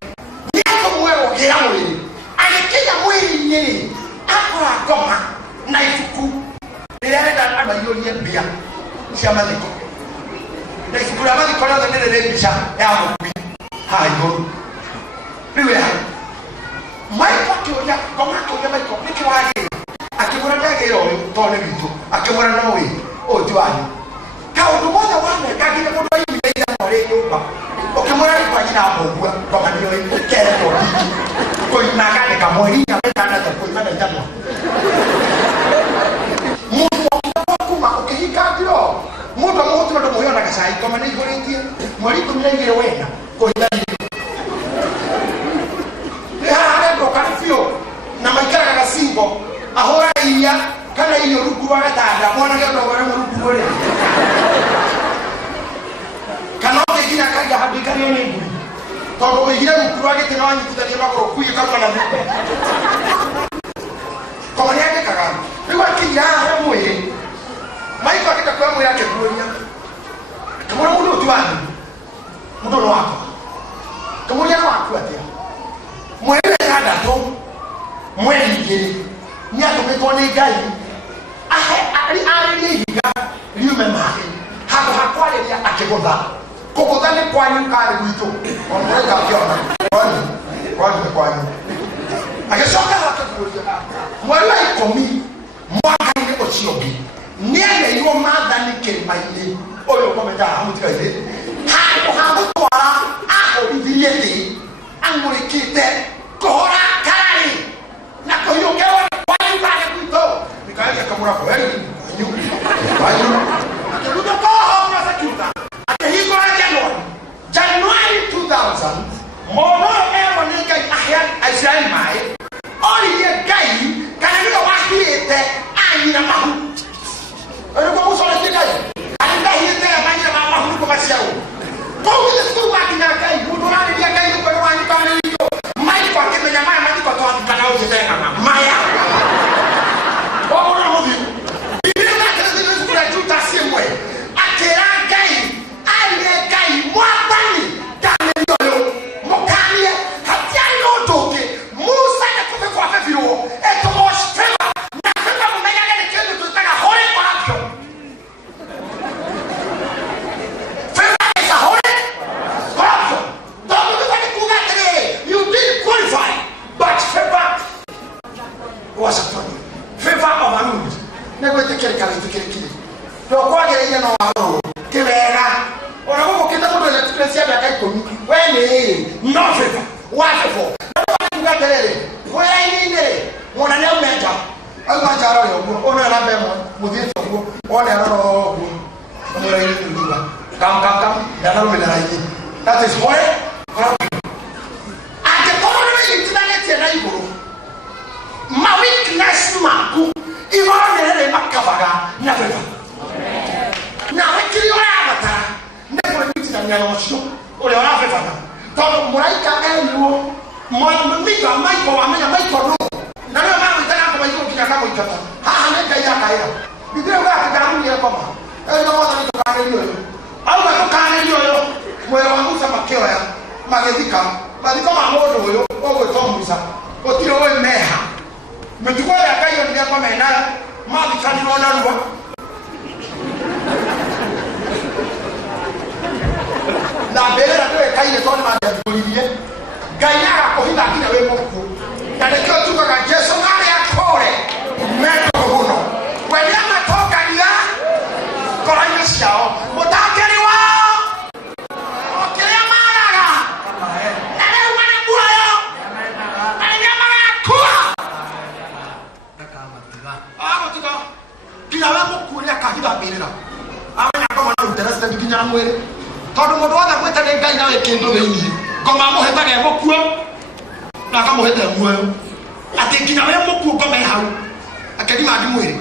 ni ako mwewe gira mwili alikinya mwili nyeri akora goma na ifuku ndirenda abayolie bia cia mathiko na ifuku la mathiko la ndirende bicha ya mukwi hayo niwe ha Michael kioja goma kioja Michael nikiwage akimura ndege yo tone bitu akimura nowe ojuani ka undu moja wane kagire mundu ayimeira muri nyumba ukimura kwa jina abogwa goma niyo kere ko ko inagane kamori na mtana ta ko imana ndamwa mundo mutu ndo moyo na kasai kama ni goretie mori kumlengere wena ko ndani ya ndo kafio na makara ka singo ahora iya kana iyo ruku wa tada mwana ga ndo ruku gore kana ogira kaja habika ni nguri to ogira ruku wa gete na wanyi tutati bakoro kuyi kama na ruku ko ni ake kaga ni wa kinya ha moye Maiko akita kwa mwili yake kuonya. Kama mundu tuani. Mundu wako. Kama yana wako atia. Mwele hada to. Mwele ngiri. Nyato metone gai. Ali higa. Liume mahi. Hapo hakwale ya akegoda. Kogoda ni kwani kale kuito. Ondoka kiona. Kwani. Akishoka hata kuonya. Mwele ikomi. Mwaka ni ochiobi. Niye yo madani ke maile oyo kometa amutika ile ha twara aho bibilete angure kite kohora karari na koyo kewa kwani pale kuito nikaje kamura kwa heri ayo akirudo ko ho na sakuta akihigo ya January 2000 mono ewo ni kai ahya Israel mai oli ye gai kana ni wahiete ayina mahu Ergo muso la tikai. Anda hiete ya manya mama huko basiao. Kwa ile siku wakina kai, mudurani dia kai kwa wani kana hiyo. Mai kwa kile jamaa maji kwa toa kana uji tena mama. Maya. Bora hobi. Biblia na kazi ni siku ya juta simwe. Akira kai, ale kai mwatani. Dane yoyo. Mokanie hatia yotoke. Musa na kufe kwa fefiro. Eto moshfema. Na fema mumenya ngene kendo tutaka hore kwa rapyo. Was a funny favor of a mood. Never take care of the no quagga in our Kivera or a walk in the middle of the Presidio. When no favor, wonderful. You got the when I know Major, I'll match out on Alabama with it on a come, that is why at the corner internet my weakness maku iwale makavaga never now I kill your avatar never meet the nyosho or your avatar to muraika elu mo mika Michael amenya Michael no na leo mama nitaka kwa hiyo kama ikata neka ya kaya biblia wa kadamu ya kama ndio mwana nitokana hiyo au natokana hiyo moyo wangu sama keo ya magezika bali kama modo huyo ogo tomusa otiro wewe meha mchukua ya kayo ndio kama ina mali kanona ruwa na bele na kwa kayo tone ma ya kuliye gaina ko hinda nginya we muku na nikio tukaga Jesu ngari akore meto huno welia matoka ria koranyo ciao mutakeri wao okiria maraga na leo wana muoyo na nginya magakua agotiga nginya we muku ria kahitha mbirira amenya ko mwana interested nginya mwiri tondu mundu wothe gwetane Ngai nawe kindu thiini ngoma muhetage mukuo na kamuhete muoyo ati nginya we mukuo ngoma hau akadima ndi mwiri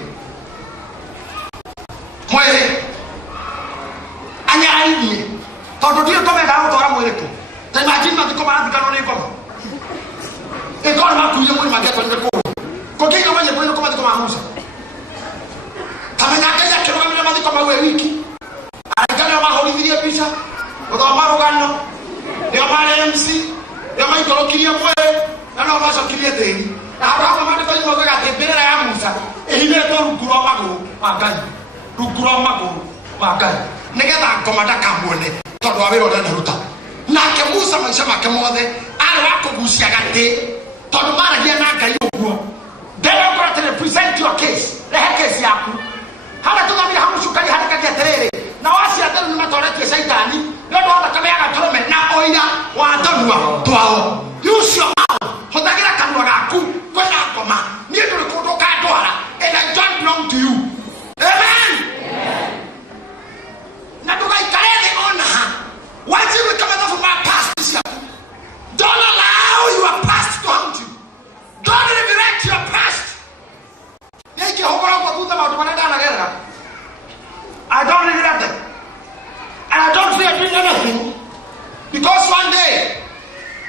anyaraini tondu ndio tomenda gutwara mwiri ku ta imagine mati ko marathikano ni ngoma ikora makuye mwiri mageto ni ku kokiga mwenye kwino ko mati ko mahusa kamenya kaja kiroga mimi mati ko mawe wiki alikana mahorithirie picha uthoma rugano ya mare MC ya maikorokirie mwere na no macokirie thiri na Abraham mande kwa nyuma gati mbere ya Musa ehine to ruguro maguru magai ruguro maguru magai nigetha ngoma ndakamwone tondu wa wira na ruta nake Musa maisha make mothe ari wa kugucia gati tondu maragia na Ngai uguo ndero kwa to represent your case rehe case yaku hala tunamira hamushukari harika geterere na wasi atero ni matoretie shaitani ndio hata kama yagatome na oira wa ndonwa twao use your mouth hotagira kanwa gaku kwena ngoma ni ndio kutoka ndwara and I don't belong to you amen na tukaikarele ona waje we kama that from our past don't allow your past to haunt you don't regret your past yeke hobora kwa tuta watu wanaenda na gerera I don't regret them and I don't fear doing anything because one day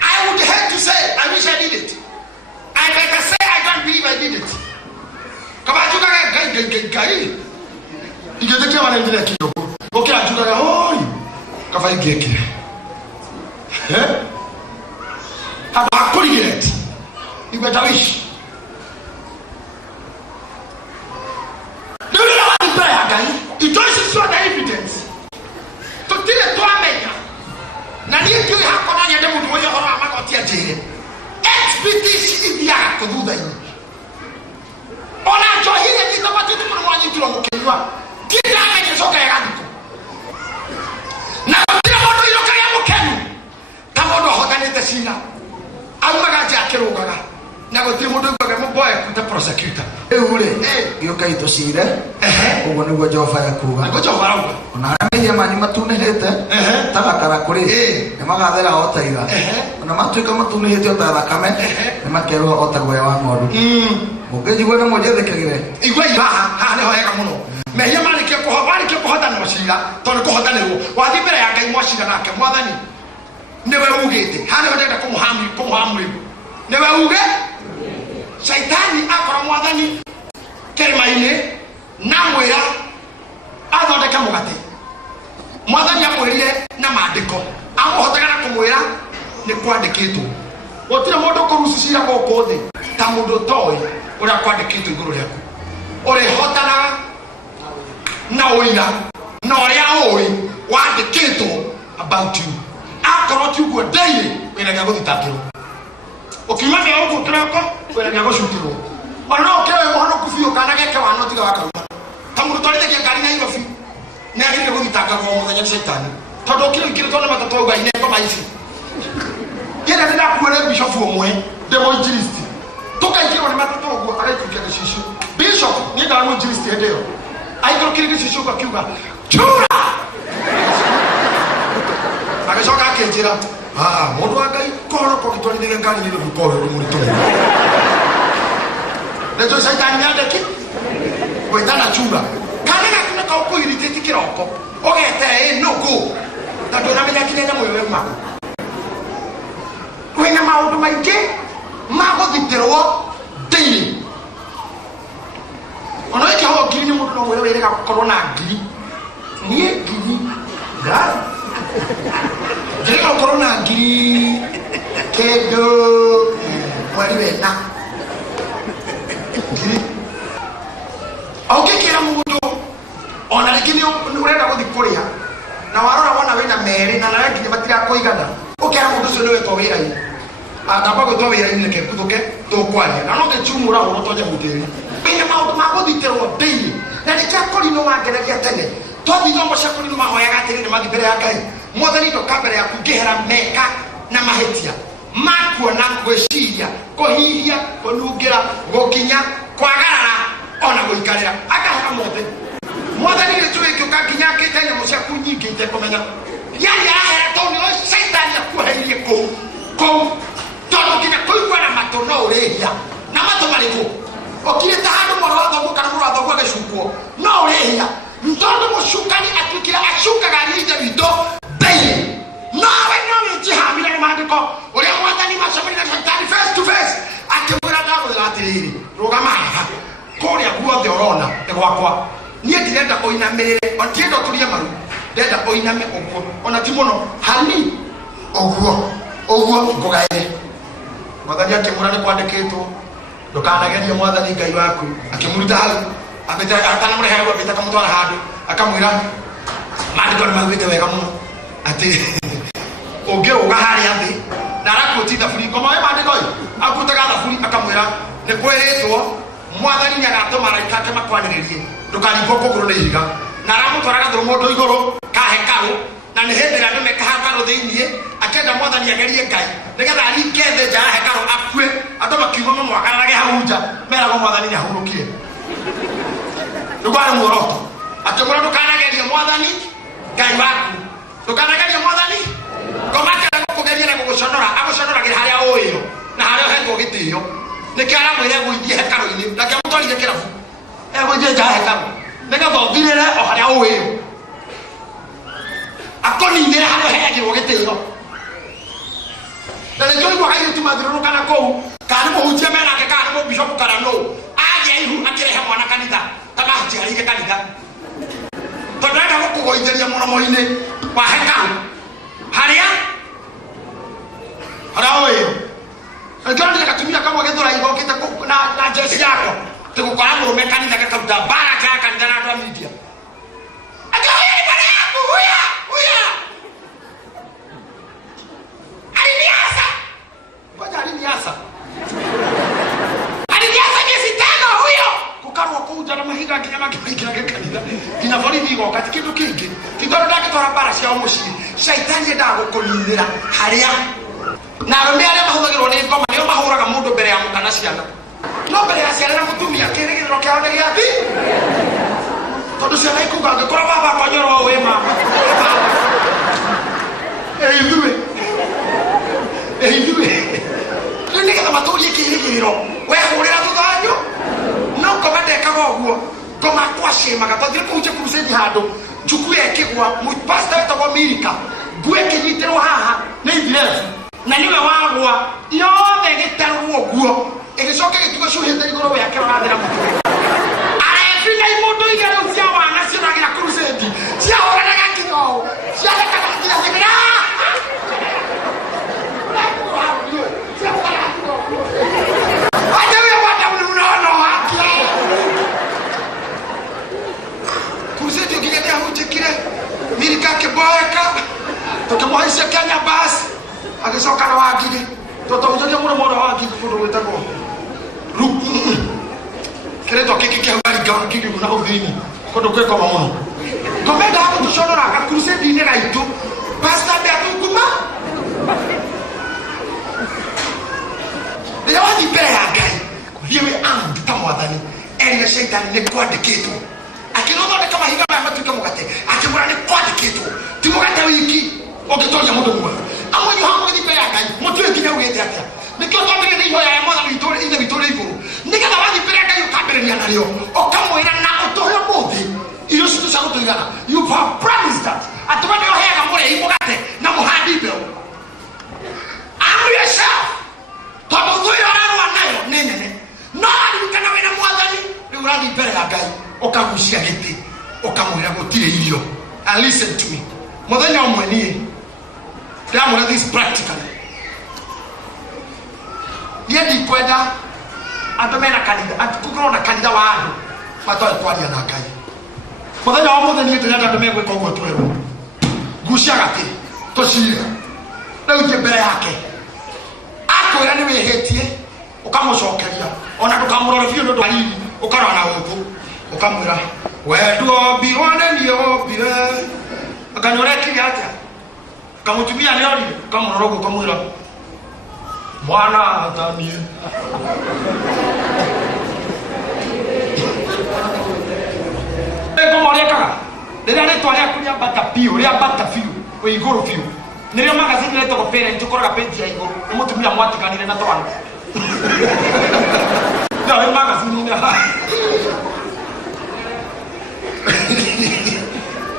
I would hate to say I wish I did it. I better say I don't believe I did it. Kama ajuka gai. Ingetokea wana ndile kidogo. Okay ajuka hoi. Kafa igeke. Haba kuliget. You better wish. No one prayer guy. It doesn't show the evidence. To tell it to America. Na niyo kiyo hako na nyade mtu mwenye hora amaka otia jere expedition idia kududa yi ona johile kita watu tumu mwanyi tulo mukeliwa kita ame soka ya gadiko na tira moto ilo kaya mukenu tamodo hotanete sina alumaga jakero gaga na gotiri modo gaga mboya kuta prosecutor ule yoka itosire ugo niguo Jehova yakuga ngo Jehova rauga ona amenya manyu matunehete tagakara kuri ni magathera otaiga ona matuika matunehete otathakame ni makerwa otagwe wa ng'ondu mugejigwe na mujethekagire igwe ha neho yega muno mehia marike kuhota no cira tondu kuhotanirwo wathi mbere ya Ngai mwacira nake mwathani niwe ugite ha neho ndenda kumuhamu niwe uge shaitani akora mwathani kerimaine na mwira athondeka mugate mwathani amwirire na maandiko amuhotagana kumwira ni kwandikitwo gutire mundu kurucicira goko thi ta mundu toi uria kwandikitwo iguru riaku uri hotana na uira na uria ui wandikitwo about you akoro tuguo daily wina gya guthitangirwo ukimane huko kirako wina gya gucukirwo ona ukewe muhono kufio kana geke wano tiga wakaruta tamu tolete ke ngari na hiyo fi na ngine guthitanga kwa muthenya shaitani tondu kile kile tona matatu ga ine kama hizi yenda nda kuore bishop omwe demo injilisti toka ikiro ni matatu go araikukia kishisho bishop ni damo injilisti hedeo aikiro kile kishisho kwa kiuga chura akashoka akenjira mundu agai koro ko kitwani nige ngani ni rukoro rumuri to nejo shaitani yandeki kwetana chura kana na kuna ko irite kiroko ogete no go tatu na menya kinenya mwewe mako kwena maundu maingi mago thiterwo daily ona iki ho ngiri ni mundu no mwewe rega korwo na ngiri ni ngiri da rega korwo na ngiri kedo mwari wena ngiri kira mundu ona rekini urenda guthikuria na warora wona wina meri na rangi matira kuigana ukira mundu cio niwe to wira yi Atamba go to wira ine ke kutoke to kwani. Na no ke chumura wo to je muteri. Penya ma go ditero dei. Na ni cha koli no magera ya tene. To di no mo shakoli no ma hoya ga tene ma gibere akai. Mwathani to kabere ya kugehera meka na mahetia. Makuo na kweshiria, kohihia, konugera, gokinya, kwagarara ona goikarira. Akahera mothe. Mwathani ni tuwe kyo kakinya kitenya musha kunyingi te komenya. Yani ahera to ni Satan ya kuheirie ko todo kinya kuigwa na matono urehia na mato mariko okire tahano morotho mukana morotho kwa geshuko no urehia ntondo mushukani atukira ashuka gari ide bito bei nawe no ntihamira ni mandiko uri Mwathani mashamiri na Satan face to face akimura dago la tiriri rugama koria guothe orona egwakwa nie ndirenda oinamirire ontiendo turie maru ndenda oiname ogwo ona ti muno hani ogwo ngogaire Mwathani akimura ni kwandikitwo ndukanagerie Mwathani Ngai waku akimuruta hau abeta atana muri hayo abeta kamutwara handu akamwira mandiko nimagwite wega muno ati oge ugahari athi na rakoti thaburi koma we mandiko akutaga thaburi akamwira ni kweretwo Mwathani nyagatuma maraika ake makwaniririe ndukaringwo kuguru ni higa na aramutwaraga thurumondo iguru ka hekalu na ni hindi andu mekahakaru thiinie akenda Mwathani agerie Ngai nigetha aringethe nja ya hekalu akue andu makiuma mamwakararage hau nja merago Mwathani ni ahurukire ndugware muoroto akimura ndukanagerie Mwathani Ngai waku ndukanagerie Mwathani komakera gukugeria na guguconora aguconoragira haria uyo na haria hetwo gitio nikiara mwire guithie hekalu-ini nake mutwarire kirabu egwithie nja ya hekalu nigetha othirire o haria uyo akoninire haria heagirwo gitio na ndio igwa kayo tumathiruruka na kou kana muhunjia menake kana mu bishop kana no aje ihu akirehe mwana kanitha kana hatiarike kanitha tondenda gukugoitheria muromo-ini wa hekalu haria uyo ndio ndio katumia kama gethura igokite na jeshi yako tukukora murume kanitha gakaruta baraka ya kanitha na andũ media agaye ni bana yangu huya aliniasa ngoja aliniasa miezi 5 huyo kukarwa kuja na mahiga kinyama kile kanitha kinavoli vigo kati kitu kingi kitoro ndake tora bara cia umushi shaitani ndago kuninira haria na arũme arĩa mahũthagĩrwo nĩ ngoma nĩo mahũraga mũndũ mbere ya mũka na ciana no mbere ya ciana na mũtumia kĩrĩgĩrĩro kĩao nĩ gĩathi tondũ ciana ikuga angĩkorwo baba akonyora wĩ mama ithuĩ rĩu nĩgetha matũrie kĩrĩgĩrĩro wehũrĩra thuthanyo no ngoma ndekaga ũguo ngoma kwacĩmaga twathire kũhunjia crusade handũ njuku ekĩgwa pastor wetagwo Mirika nguo ĩkĩnyitĩrwo haha nĩ ithirebu na niwe wagwa yothe gitarwo guo igicoke gitugo cuhite iguru wake wathira mutume arefina imundu igero cia wana ciragira crusade cia horanaga kinyo cia hekaga ngira thigara ajewe wata mnuno haki crusade gigete ahujikire Mirika keboeka tukamwaisha Kenya basi agicoka na wangigi tutaujaje muno muno wangigi kundu gwitagwo kireto kiki kia ngari ngigi na uthini kundu gwikoma muno komenda hapo tushonora ka crusade ine gaitu pastor be akuma ndio wadi mbere ya Ngai liwe anga Mwathani ene Shetani ni kwandikitwo akinothondeka kama higa ma matuka mugate akimura ni kwandikitwo ti mugate wiki ogitonya mundu mwe amonyo hamwe ni mbere ya Ngai mutwe kinya ugete atia nikyo twambire ni hoya ya Mwathani bitore iguru nigetha wathi mbere ya Ngai ukambereria nario okamwira na utohe muthi iyo citu cia gutuigana you have promised that atumane oheaga mure imugate na muhandi mbeu amu yourself tondu thuyo ararwa nayo ni nene no aririkana wina Mwathani riu urathi mbere ya Ngai ukagucia giti ukamwira gutire irio and listen to me muthenya umwe nie ndamwira this practically yedi kwenda andu mena kanitha atukukorwo na kanitha wa andu matoe kwaria na Ngai muthenya wa muthenya ndĩrenda andũ megwĩka ũguo twerwo ngucia gati tũcire rĩu njĩ mbere yake akwira ni wihitie ukamucokeria ona ndukamurora biu ndu ari ukara na huko ukamwira wedu obi wane ni obi akanyore kinyata kamutumia ni ori kamurora uko kamwira mwana atanie eko moreka ndira ni twari akunya batapio ria batapio we iguru pio nirio magazine leto ko pere ntukora page ya iguru umutumia mwatikanire na twana no we magazine ni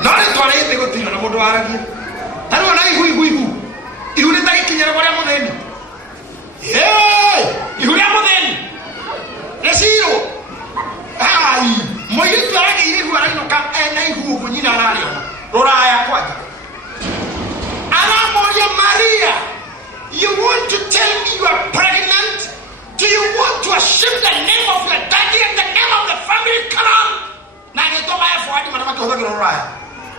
nari twari ndego tino na mundu aragie tari wana ihu ihuri tagikinyera kwa mutheni ihuri mutheni resiro ai moyitu aragi ihu arinoka ena ihu kunyina arario roraya kwaje Maria Maria, you want to tell me you are pregnant? Do you want to assume the name of your daddy and the name of the family? Come on! Now you don't have for anyone to hold your right.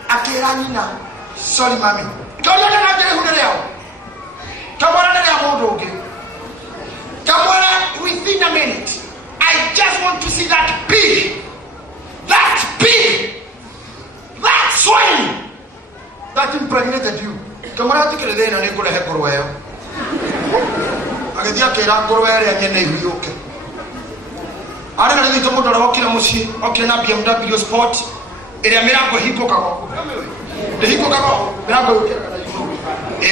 Akeranina, sorry, mommy. Don't let her get who they are. Come on, they are more okay. Come on, within a minute. I just want to see that pig. That pig. That swine that impregnated you. Kamara tikere dena ne kule hekoro yao agadia kera koro yale anyene yuke ara na ndito mudo ra okira mushi okira na BMW Sport ile mirango hiko kako de hiko kako mirango yuke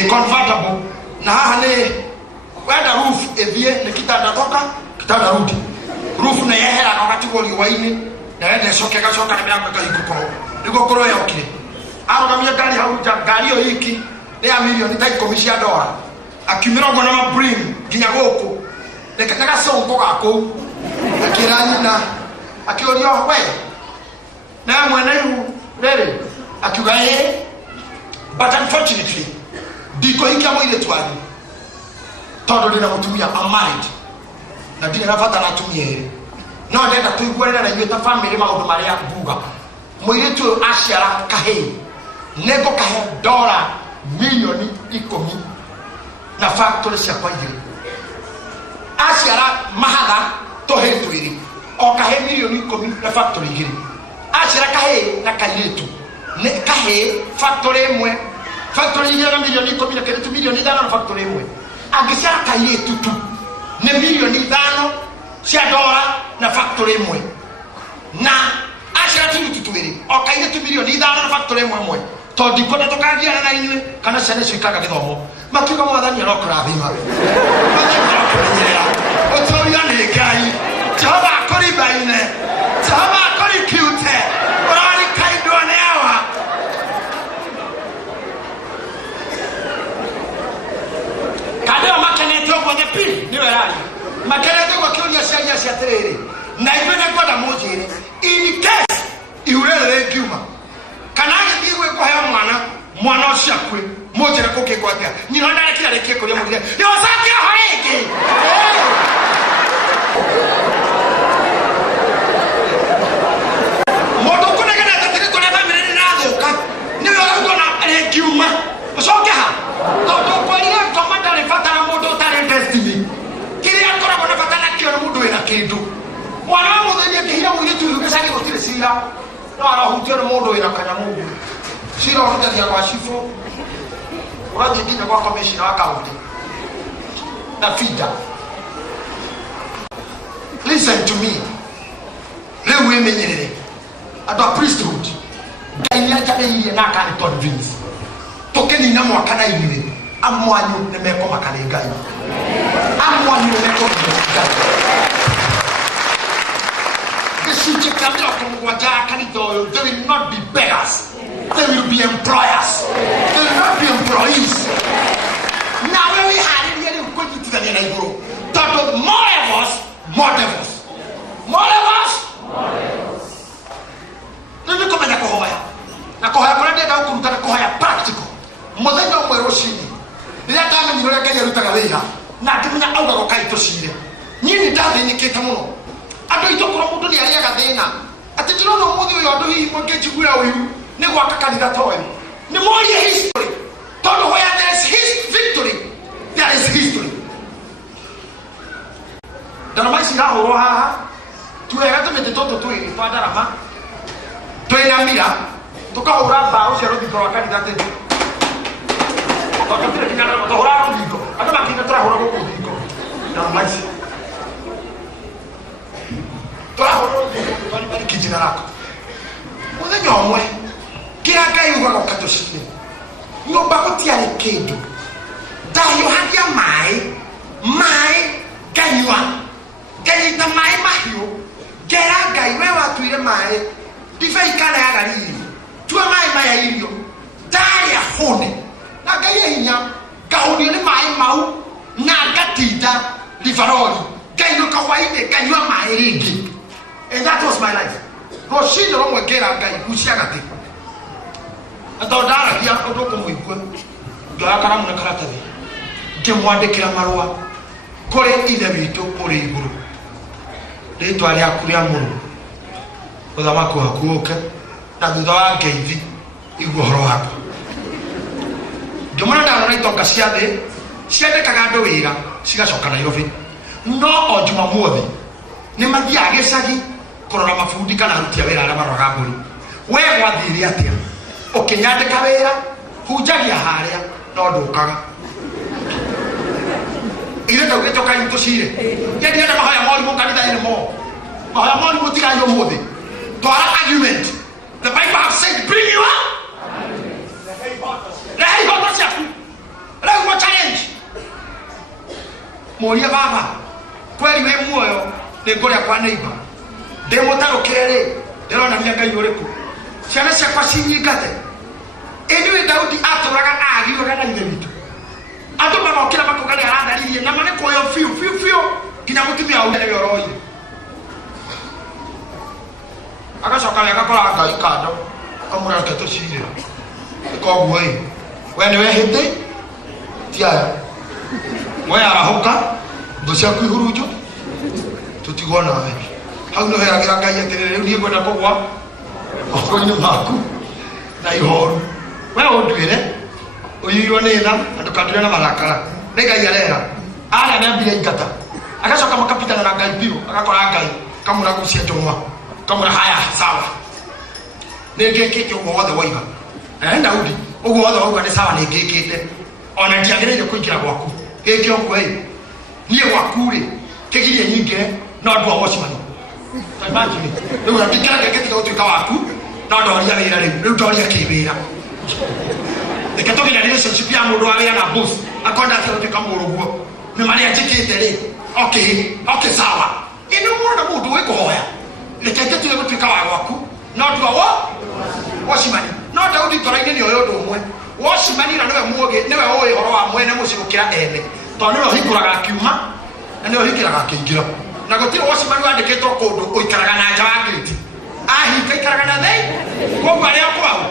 convertible na haha ne wenda roof evie ne kitanda toka kitanda rudi roof na yehera na wakati goli waini na ende soke ga soka mirango ka hiko ko niko koro yao kile aro kamia gari hauja gari yo hiki ya milioni tai komisia doa akimira gona ma bring ginya goko neka songo gako akirani na akiorio we na mwana yu rere akiugaye but unfortunately diko hiki amo ile twani todo ndina mutumia married na dina nafata na tumie no ndenda tuigwera na yeta family maundu maria buga mwire tu ashara kahe nego kahe dola milioni 10 na factory cia kwa igiri aciara mahatha tohetwiri okahe milioni 10 na factory igiri aciara kahe na kairetu ne kahe factory imwe factory igiri na milioni 10 na kairetu milioni 5 na factory imwe agicara kairetu tu ne milioni 5 cia dola na factory imwe na aciara tutuwiri okairetu milioni 5 na factory imwe todi kone tokagia na inwe kana sene swikaga githomo makiuga mwathani arokora thima mwathani arokora otoria ni ngai jehova akori baine jehova akori cute orani kaido ne awa kadeo makenete kwa the pili ni werari makenete kwa kionia cia cia terere na ibe ne goda mojere in case iurele ngiuma kana ngigwe kwa ya mwana uciakwe mojere kuke kwa tia nyina ndare kila rekie kuria mugire yo zake hoege moto kunegana tatiri tole family ni nathuka ni wala ngona rekiuma ucoke ha to kwa ile tomata le fatara moto tare destiny kile akora bona fatana kio mundu ina kindu mwana muthenya kihira mugitu yukasani gutire sira no arahutira mundu ina kanyamungu sira hutaria kwa shifo uraje dinga kwa commission wakaudi na fida. Listen to me, lewe menyerere ado priesthood gainya jabe na kan convince tokeni na mwaka na ile amwanyu ne meko makale gai amwanyu ne meko gai kesiche kamyo kwa kanito. They will not be beggars, they will be employers, they will not be employees. Now when we had it here, we go to the neighborhood. That more of us, more devils. More of us, more devils. Nini Kumenya Kuhoya? Na Kuhoya kuna ndia ukuruta na Kuhoya practical. Muthenya umwe rucini. Rĩrĩa ndamenyire Ngai arutaga wĩra na ngĩmenya auga gũkaitũ cire. Niĩ ndathĩnĩkĩte mũno. Andũ aitũ kũrwo mũndũ nĩ arĩaga thĩna. Atĩ ndĩrona ũmũthĩ ũyũ andũ hihi mũngĩnjiguĩra ũiru nĩ gwaka kanitha ta ũyũ. Nĩ morie history. Tondũ where there is victory, there is history. ndarama ici irahũrwo haha tuwega tũmĩtĩ tũtũ twĩrĩ twa ndarama twĩnyamira tũkahũra mbaũ cia rũthingo rwa kanitha tĩ tũkatire kinya tũhũra rũthingo andũ makinga tũrahũra gũkũ rũthingo ndarama ici tũrahũra rũthingo twaribariki jina lako mũthenya ũmwe kĩrĩa Ngai ugaga ũkatũcirie nyũmba gũtiarĩ kĩndũ ndahiũhagia maĩ nganyua nganyita maĩ mahiũ ngera Ngai we watuire maĩ ndibei kana yaga riri tua maĩ maya irio ndarĩa hũne na Ngai hinya ngahũnio nĩ maĩ mau na ngatinda livarori ngainũka hwainĩ nganyua maĩ rĩngĩ. And that was my life. Rũciinĩ rũmwe ngĩra Ngai gucia gatĩ atondũ ndaragia ũndũ ũkũmũigua ngĩoya karamu na karatathi ngĩmwandĩkĩra marũa kũrĩ ithe witũ ũrĩ igũrũ rĩtwa rĩaku rĩamũrwo ũthamaki waku ũke na thutha wa ngeithi igua ũhoro waku. Ngĩmwona ndarora itonga cia thĩ ciandĩkaga andũ wĩra cigacoka Nairobi no o Jumamothi nĩ mathiaga gĩcagi kũrora mabundi kana aruti a wĩra arĩa maroraga mbũri. We gwathire atĩa ũkĩnyandĩka wĩra hunjagia harĩa no ndũkaga ile ndaugĩte ũkaĩ tũcire ndienda mahoya morimũ kanitha-inĩ mo mahoya morimũ tigai ũmũthĩ twara argument. The Bible have said bring you up rehe ihoto ciaku rĩu mo challenge mũria baba kweli wĩ muoyo nĩ ngũrĩa kwa neighbor ndĩmũtarũkĩre rĩ ndĩronania Ngai ũrĩkũ ciana ciakwa cinyingate. Ĩnduĩ Daudi atũraga agiũraga na ithe witũ andũ magokĩra makauga nĩ aratharirie na mane kuoyo biũ nginya mũtumia ũrĩa nĩwe ũroire agacoka agakora Ngai kando akamwĩra reke tũcire koguo ĩ we nĩ wehĩtĩ tiaya we arahũka thũ ciaku ihurunjũ tũtigwo nawe hau nĩ heragĩra Ngai atĩrĩrĩ rĩu niĩ ngwenda kũgwa moko-inĩ maku na ihoru we ũnduĩre ũyirwo nĩ tha na ndũkanduĩre na marakara nĩ Ngai arera arĩa nĩambire ingata agacoka makapitana na Ngai biũ agakora Ngai kamũra gucia njũng'wa kamũra haya sawa nĩ ngĩkĩte ũguo wothe waiga Daudi ũguo wothe wauga nĩ sawa nĩ ngĩkĩte ona ndiagĩrĩire kũingĩra gwaku gĩkĩ ũguo ĩ niĩ gwaku rĩ kĩgirie nyingĩre no andũ a wacimani imagine rĩu ndingĩra ngĩkĩtiga gũtuĩka waku no ndoria wĩra rĩu ndoria kĩwĩra reke tũgĩna relationship ya mũndũ wa wĩra na boss akonda atĩ gũtuĩka mũrũguo nĩ marĩa njĩkĩte rĩ okay sawa ĩno mũndũ mũndũ wĩ kũhoya reke ngĩtuĩke gũtuĩka wa gwaku no ndua wacimani no Daudi tũrainĩ nĩ ũyũ ũndũ ũmwe wacimani na nĩwe mũũgĩ nĩwe ũĩ ũhoro wa mwene mũciĩ gũkĩra ene tondũ nĩwe ũhingũraga akiuma na nĩwe ũhingĩraga akĩingĩra na gũtirĩ wacimani wandĩkĩtwo kũndũ ũikaraga na nja wa gĩti ahinga ikaraga na thĩinĩ koguo arĩa kwao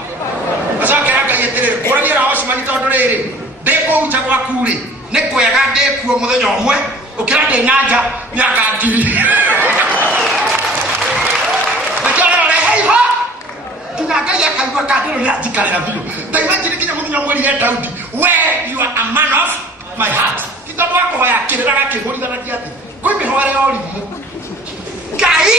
acokera Ngai atĩrĩrĩ kũragia na wacimani tondũ rĩrĩ ndĩkũu nja gwaku rĩ nĩ kwega ndĩkuo mũthenya ũmwe ũkĩra ndĩ na nja mĩaka 1000 nĩkĩorereheiho nginya Ngai akaigua kandĩrũ rĩa njikarĩra biũ ta imagine nginya mũthenya mwĩrire Daudi where you are a man of my heart titondũ wa kũhoya kĩrĩraga kĩhũrithanagia thĩ kwĩ mĩhoere ya ũrimũ Ngai